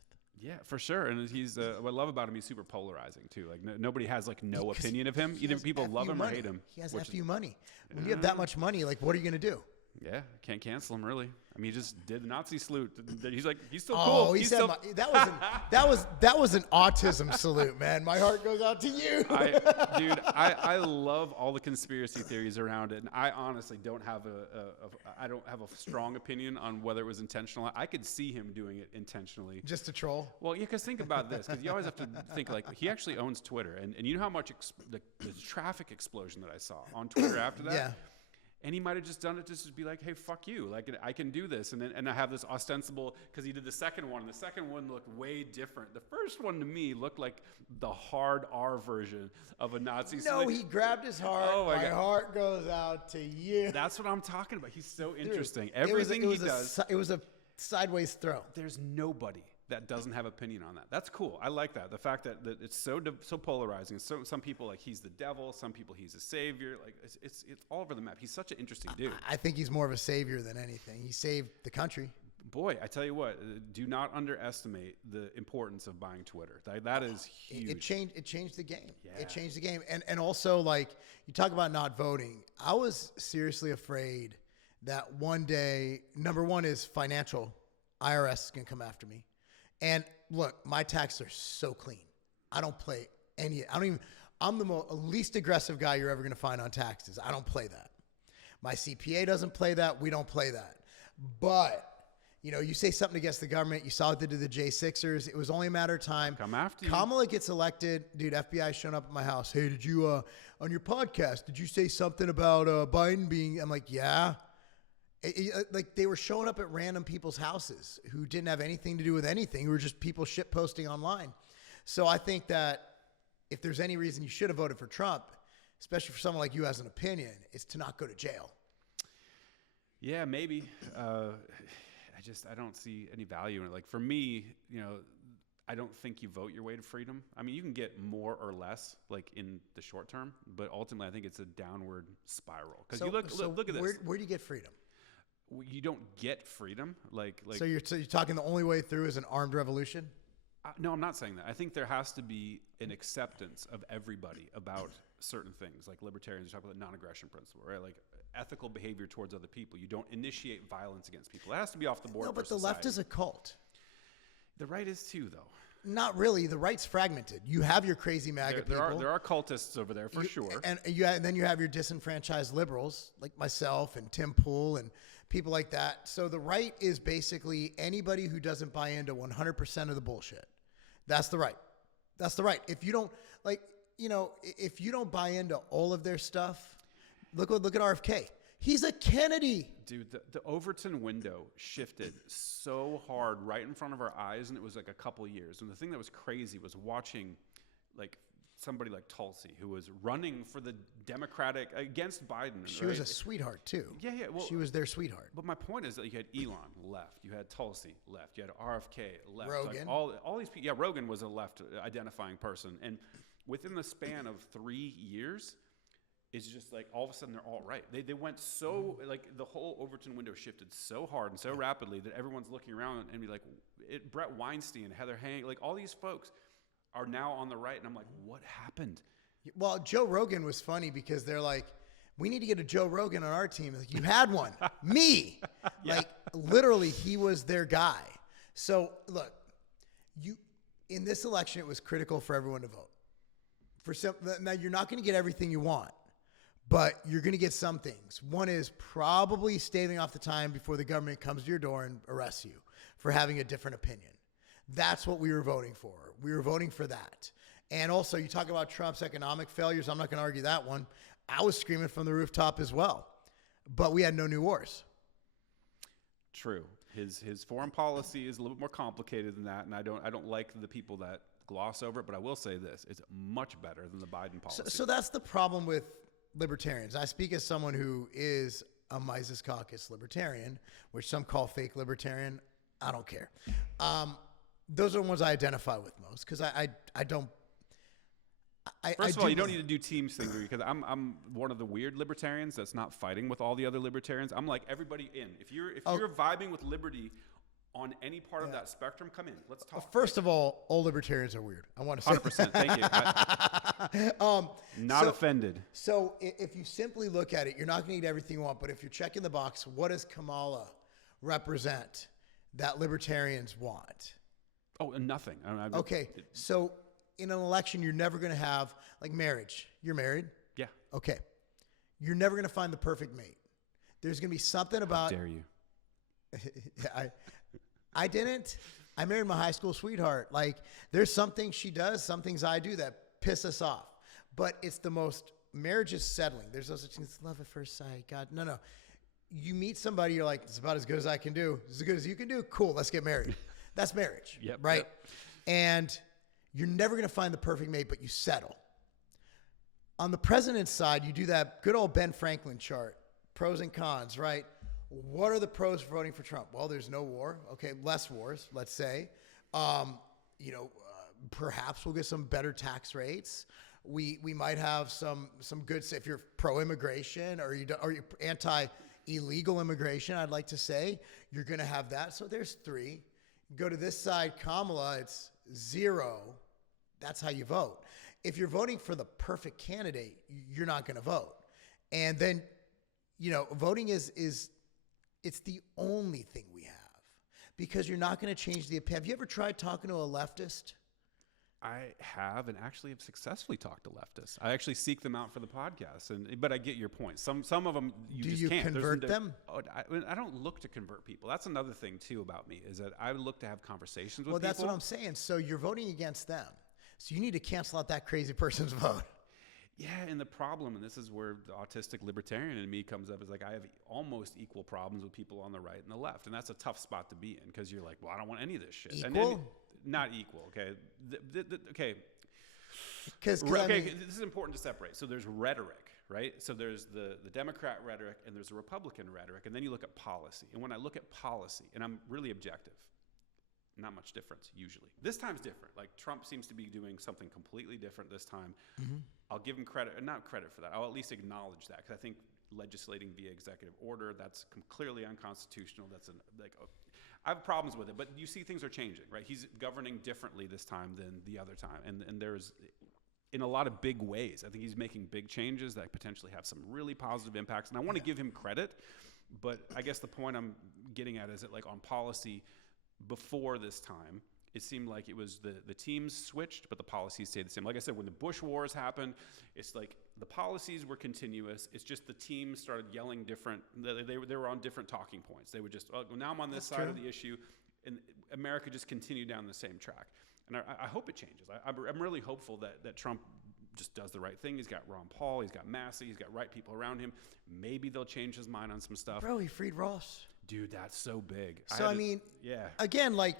Yeah, for sure. And he's what I love about him, he's super polarizing too. Like nobody has like no opinion of him. Either people love him or hate him. He has FU money. When you have that much money, like what are you going to do? Yeah, can't cancel him really. I mean, he just did the Nazi salute. He's like, he's still cool. Oh, that was an autism salute, man. My heart goes out to you. I love all the conspiracy theories around it, and I honestly don't have a strong opinion on whether it was intentional. I could see him doing it intentionally, just to troll. Well, yeah, because think about this, because you always have to think like he actually owns Twitter, and you know how much the traffic explosion that I saw on Twitter after that. Yeah. And he might have just done it just to be like, hey, fuck you. Like, I can do this. And I have this ostensible, because he did the second one. And the second one looked way different. The first one to me looked like the hard R version of a Nazi. No, he grabbed his heart. Oh my God. Heart goes out to you. That's what I'm talking about. He's so interesting. Dude, Everything he does. It was a sideways throw. There's nobody that doesn't have opinion on that. That's cool. I like that. The fact that it's so polarizing. So some people like he's the devil. Some people he's a savior. Like it's all over the map. He's such an interesting dude. I think he's more of a savior than anything. He saved the country. Boy, I tell you what, do not underestimate the importance of buying Twitter. That is huge. It changed the game. Yeah. It changed the game. And also, like, you talk about not voting. I was seriously afraid that one day, number one is financial. IRS is going to come after me. And look, my taxes are so clean. I don't play any. I'm the least aggressive guy you're ever going to find on taxes. I don't play that. My CPA doesn't play that. We don't play that. But, you say something against the government. You saw what they did to the J6ers. It was only a matter of time. Come after you. Kamala gets elected. Dude, FBI showing up at my house. Hey, did you, on your podcast, did you say something about Biden being, I'm like, yeah. Like they were showing up at random people's houses who didn't have anything to do with anything, who were just people shit posting online. So I think that if there's any reason you should have voted for Trump, especially for someone like you as an opinion, it's to not go to jail. Yeah, maybe. I don't see any value in it. Like for me, I don't think you vote your way to freedom. I mean, you can get more or less, like in the short term, but ultimately, I think it's a downward spiral. Because you look at this. Where do you get freedom? You don't get freedom. So you're talking the only way through is an armed revolution? No, I'm not saying that. I think there has to be an acceptance of everybody about certain things, like libertarians talk about the non-aggression principle, right? Like ethical behavior towards other people. You don't initiate violence against people. It has to be off the board. No, but for the left is a cult. The right is too, though. Not really. The right's fragmented. You have your crazy MAGA people. There are cultists over there for sure. And then you have your disenfranchised liberals like myself and Tim Pool and people like that. So the right is basically anybody who doesn't buy into 100% of the bullshit. That's the right. That's the right. If you don't if you don't buy into all of their stuff, look at RFK. He's a Kennedy. Dude, the Overton window shifted so hard right in front of our eyes, and it was like a couple years. And the thing that was crazy was watching like somebody like Tulsi, who was running for the Democratic against Biden. She was a sweetheart too. Yeah. Well, she was their sweetheart. But my point is that you had Elon left, you had Tulsi left, you had RFK left. Rogan. Like all these people. Yeah, Rogan was a left identifying person, and within the span of 3 years, it's just like all of a sudden they're all right. They went so like the whole Overton window shifted so hard and so rapidly that everyone's looking around and be like, Brett Weinstein, Heather Hang, like all these folks are now on the right, and I'm like, what happened? Well, Joe Rogan was funny because they're like, we need to get a Joe Rogan on our team. Like, you had one, me. Yeah. Like literally, he was their guy. So look, in this election, it was critical for everyone to vote. Now you're not going to get everything you want, but you're going to get some things. One is probably staving off the time before the government comes to your door and arrests you for having a different opinion. That's what we were voting for. We were voting for that. And also, you talk about Trump's economic failures. I'm not going to argue that one. I was screaming from the rooftop as well. But we had no new wars. True. His foreign policy is a little bit more complicated than that, and I don't like the people that gloss over it. But I will say this: it's much better than the Biden policy. So that's the problem with libertarians. I speak as someone who is a Mises Caucus libertarian, which some call fake libertarian. I don't care. Those are the ones I identify with most because I don't. First of all, you don't need to do teams things because I'm one of the weird libertarians that's not fighting with all the other libertarians. I'm like everybody in. If you're vibing with liberty on any part of that spectrum, come in. Let's talk. First of all libertarians are weird. I want to say 100%. Thank you. Not offended. So if you simply look at it, you're not going to get everything you want. But if you're checking the box, what does Kamala represent that libertarians want? Oh, nothing. Okay, so in an election, you're never going to have, like marriage. You're married? Yeah. Okay. You're never going to find the perfect mate. There's going to be something about... How dare you? I didn't. I married my high school sweetheart. Like, there's some things she does, some things I do that piss us off. But it's the most... Marriage is settling. There's no such thing as love at first sight. God, no. You meet somebody, you're like, it's about as good as I can do. As good as you can do? Cool, let's get married. That's marriage, right? Yep. And you're never going to find the perfect mate, but you settle. On the president's side, you do that good old Ben Franklin chart, pros and cons, right? What are the pros for voting for Trump? Well, there's no war. Okay, less wars, let's say. Perhaps we'll get some better tax rates. We might have some good, if you're pro-immigration or you're anti-illegal immigration, I'd like to say, you're going to have that. So there's 3. Go to this side, Kamala, it's 0. That's how you vote. If you're voting for the perfect candidate, you're not going to vote. And then, voting is it's the only thing we have because you're not going to change the opinion. Have you ever tried talking to a leftist? I have, and actually have successfully talked to leftists. I actually seek them out for the podcast, but I get your point. Some of them you just can't. Do you convert them? I don't look to convert people. That's another thing too about me is that I look to have conversations with people. Well, that's what I'm saying. So you're voting against them. So you need to cancel out that crazy person's vote. Yeah, and the problem, and this is where the autistic libertarian in me comes up, is like I have almost equal problems with people on the right and the left, and that's a tough spot to be in because you're like, well, I don't want any of this shit. Equal? Not equal, okay? Okay. Because this is important to separate. So there's rhetoric, right? So there's the Democrat rhetoric and there's the Republican rhetoric, and then you look at policy. And when I look at policy, and I'm really objective, not much difference usually. This time's different. Like Trump seems to be doing something completely different this time. I'll give him credit, not credit for that. I'll at least acknowledge that, because I think legislating via executive order, that's clearly unconstitutional. I have problems with it, but you see things are changing, right? He's governing differently this time than the other time, and there's, in a lot of big ways, I think he's making big changes that potentially have some really positive impacts, and I want to give him credit. But I guess the point I'm getting at is that, like, on policy, before this time, it seemed like it was the teams switched, but the policies stayed the same. Like I said, when the Bush wars happened, it's like the policies were continuous. It's just the teams started yelling different. They were on different talking points. They would just, oh, now I'm on this side of the issue, and America just continued down the same track. And I hope it changes. I'm really hopeful that Trump just does the right thing. He's got Ron Paul. He's got Massey. He's got right people around him. Maybe they'll change his mind on some stuff. Bro, he freed Ross. Dude, that's so big. So, I mean, again, like,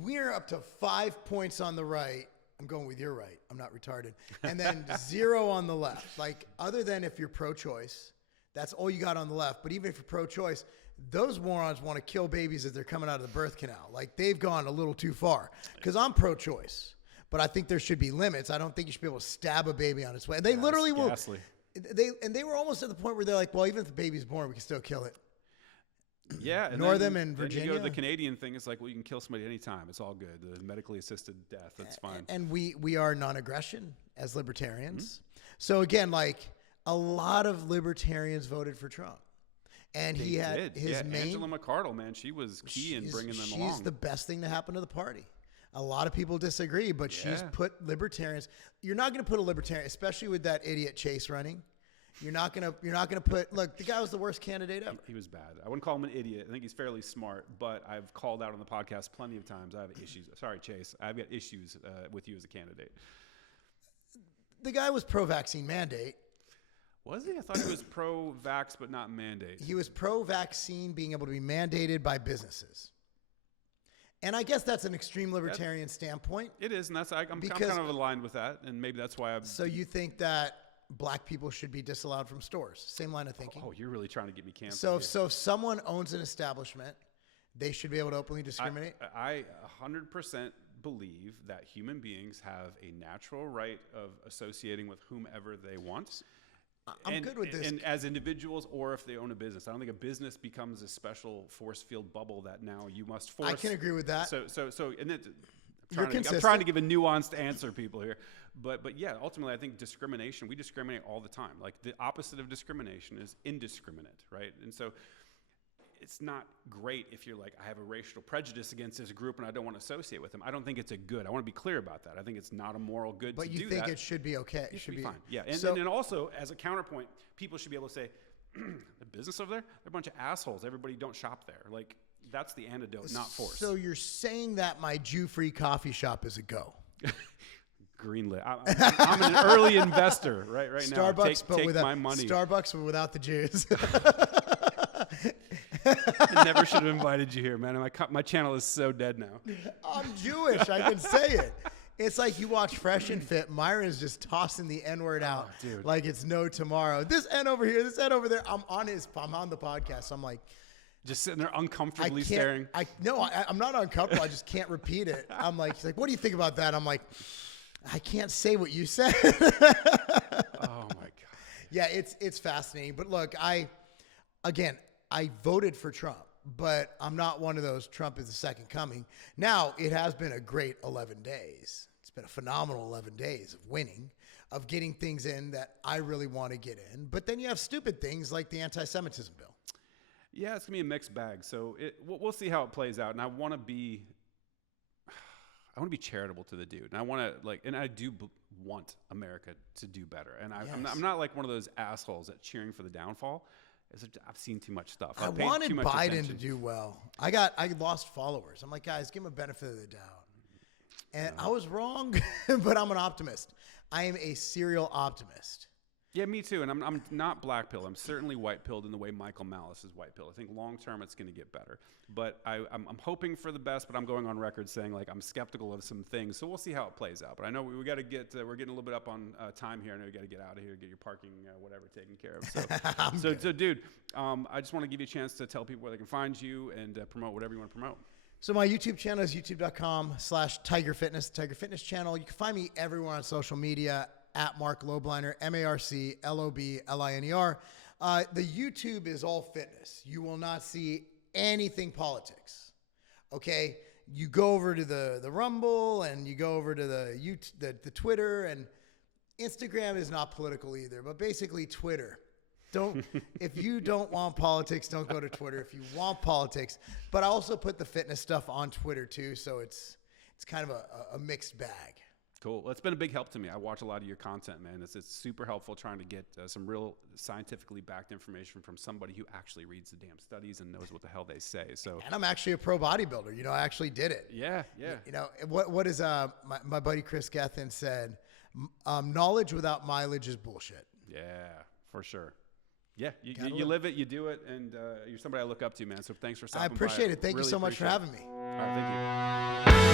we're up to 5 points on the right. I'm going with your right. I'm not retarded. And then 0 on the left. Like, other than if you're pro-choice, that's all you got on the left. But even if you're pro-choice, those morons want to kill babies as they're coming out of the birth canal. Like, they've gone a little too far. Because I'm pro-choice. But I think there should be limits. I don't think you should be able to stab a baby on its way. And they literally will. They were almost at the point where they're like, well, even if the baby's born, we can still kill it. Yeah, and Northam and Virginia. Then you go to the Canadian thing. It's like, well, you can kill somebody anytime. It's all good. The medically assisted death, that's fine. And we are non-aggression as libertarians. So again, like, a lot of libertarians voted for Trump, and he had his main. Angela McArdle, man, she was key in bringing them along. She's the best thing to happen to the party. A lot of people disagree, but she's put libertarians. You're not going to put a libertarian, especially with that idiot Chase running. You're not gonna put. Look, the guy was the worst candidate ever. He was bad. I wouldn't call him an idiot. I think he's fairly smart, but I've called out on the podcast plenty of times. I have issues. Sorry, Chase. I've got issues with you as a candidate. The guy was pro-vaccine mandate. Was he? I thought he was pro-vax, but not mandate. He was pro-vaccine being able to be mandated by businesses. And I guess that's an extreme libertarian standpoint. It is, and I'm kind of aligned with that, and maybe that's why I'm. So you think that black people should be disallowed from stores? Same line of thinking. Oh, you're really trying to get me canceled. So if someone owns an establishment, they should be able to openly discriminate? I 100% believe that human beings have a natural right of associating with whomever they want. I'm good with this. And as individuals, or if they own a business. I don't think a business becomes a special force field bubble that now you must force. I can agree with that. I'm trying to give a nuanced answer, people here. But yeah, ultimately, I think discrimination, we discriminate all the time. Like, the opposite of discrimination is indiscriminate, right? And so it's not great if you're like, I have a racial prejudice against this group and I don't want to associate with them. I don't think it's a good. I want to be clear about that. I think it's not a moral good to do that. But you think it should be okay? It should be fine. Yeah. And also, as a counterpoint, people should be able to say, the business over there, they're a bunch of assholes. Everybody don't shop there. Like, that's the antidote, not force. So you're saying that my Jew-free coffee shop is a go? Greenlit. I'm an early investor right now. Take my money. Starbucks, but without the Jews. I never should have invited you here, man. My channel is so dead now. I'm Jewish. I can say it. It's like you watch Fresh and Fit. Myron's just tossing the N-word out like it's no tomorrow. This N over here, this N over there. I'm on the podcast. So I'm like, just sitting there uncomfortably staring. I'm not uncomfortable. I just can't repeat it. I'm like, he's like, what do you think about that? I'm like, I can't say what you said. Oh my God. Yeah, it's fascinating. But look, I voted for Trump, but I'm not one of those Trump is the second coming. Now, it has been a great 11 days. It's been a phenomenal 11 days of winning, of getting things in that I really want to get in. But then you have stupid things like the anti-Semitism bill. Yeah, it's going to be a mixed bag. So we'll see how it plays out. And I want to be charitable to the dude. And I do want America to do better. And I'm not like one of those assholes that cheering for the downfall. I've seen too much stuff. I wanted Biden to do well. I lost followers. I'm like, guys, give him a benefit of the doubt. And I was wrong, but I'm an optimist. I am a serial optimist. Yeah, me too. And I'm not black pilled. I'm certainly white pilled in the way Michael Malice is white pilled. I think long term it's going to get better. But I'm hoping for the best. But I'm going on record saying, like, I'm skeptical of some things. So we'll see how it plays out. But I know we got to get. We're getting a little bit up on time here. I know we got to get out of here, get your parking, whatever, taken care of. So dude, I just want to give you a chance to tell people where they can find you and promote whatever you want to promote. So my YouTube channel is youtube.com/Tiger Fitness, Tiger Fitness channel. You can find me everywhere on social media at Marc Lobliner, MarcLobliner. The YouTube is all fitness. You will not see anything politics. Okay? You go over to the Rumble and you go over to the Twitter, and Instagram is not political either, but basically Twitter. If you don't want politics, don't go to Twitter. If you want politics, but I also put the fitness stuff on Twitter too, so it's kind of a mixed bag. Cool. Well, it's been a big help to me. I watch a lot of your content, man. It's super helpful trying to get some real scientifically backed information from somebody who actually reads the damn studies and knows what the hell they say. So, and I'm actually a pro bodybuilder. You know, I actually did it. Yeah. You know, what is my buddy Chris Gethin said, knowledge without mileage is bullshit. Yeah, for sure. Yeah, you live it, you do it, and you're somebody I look up to, man. So thanks for stopping by. I appreciate it. Thank you so much for having me. All right, thank you.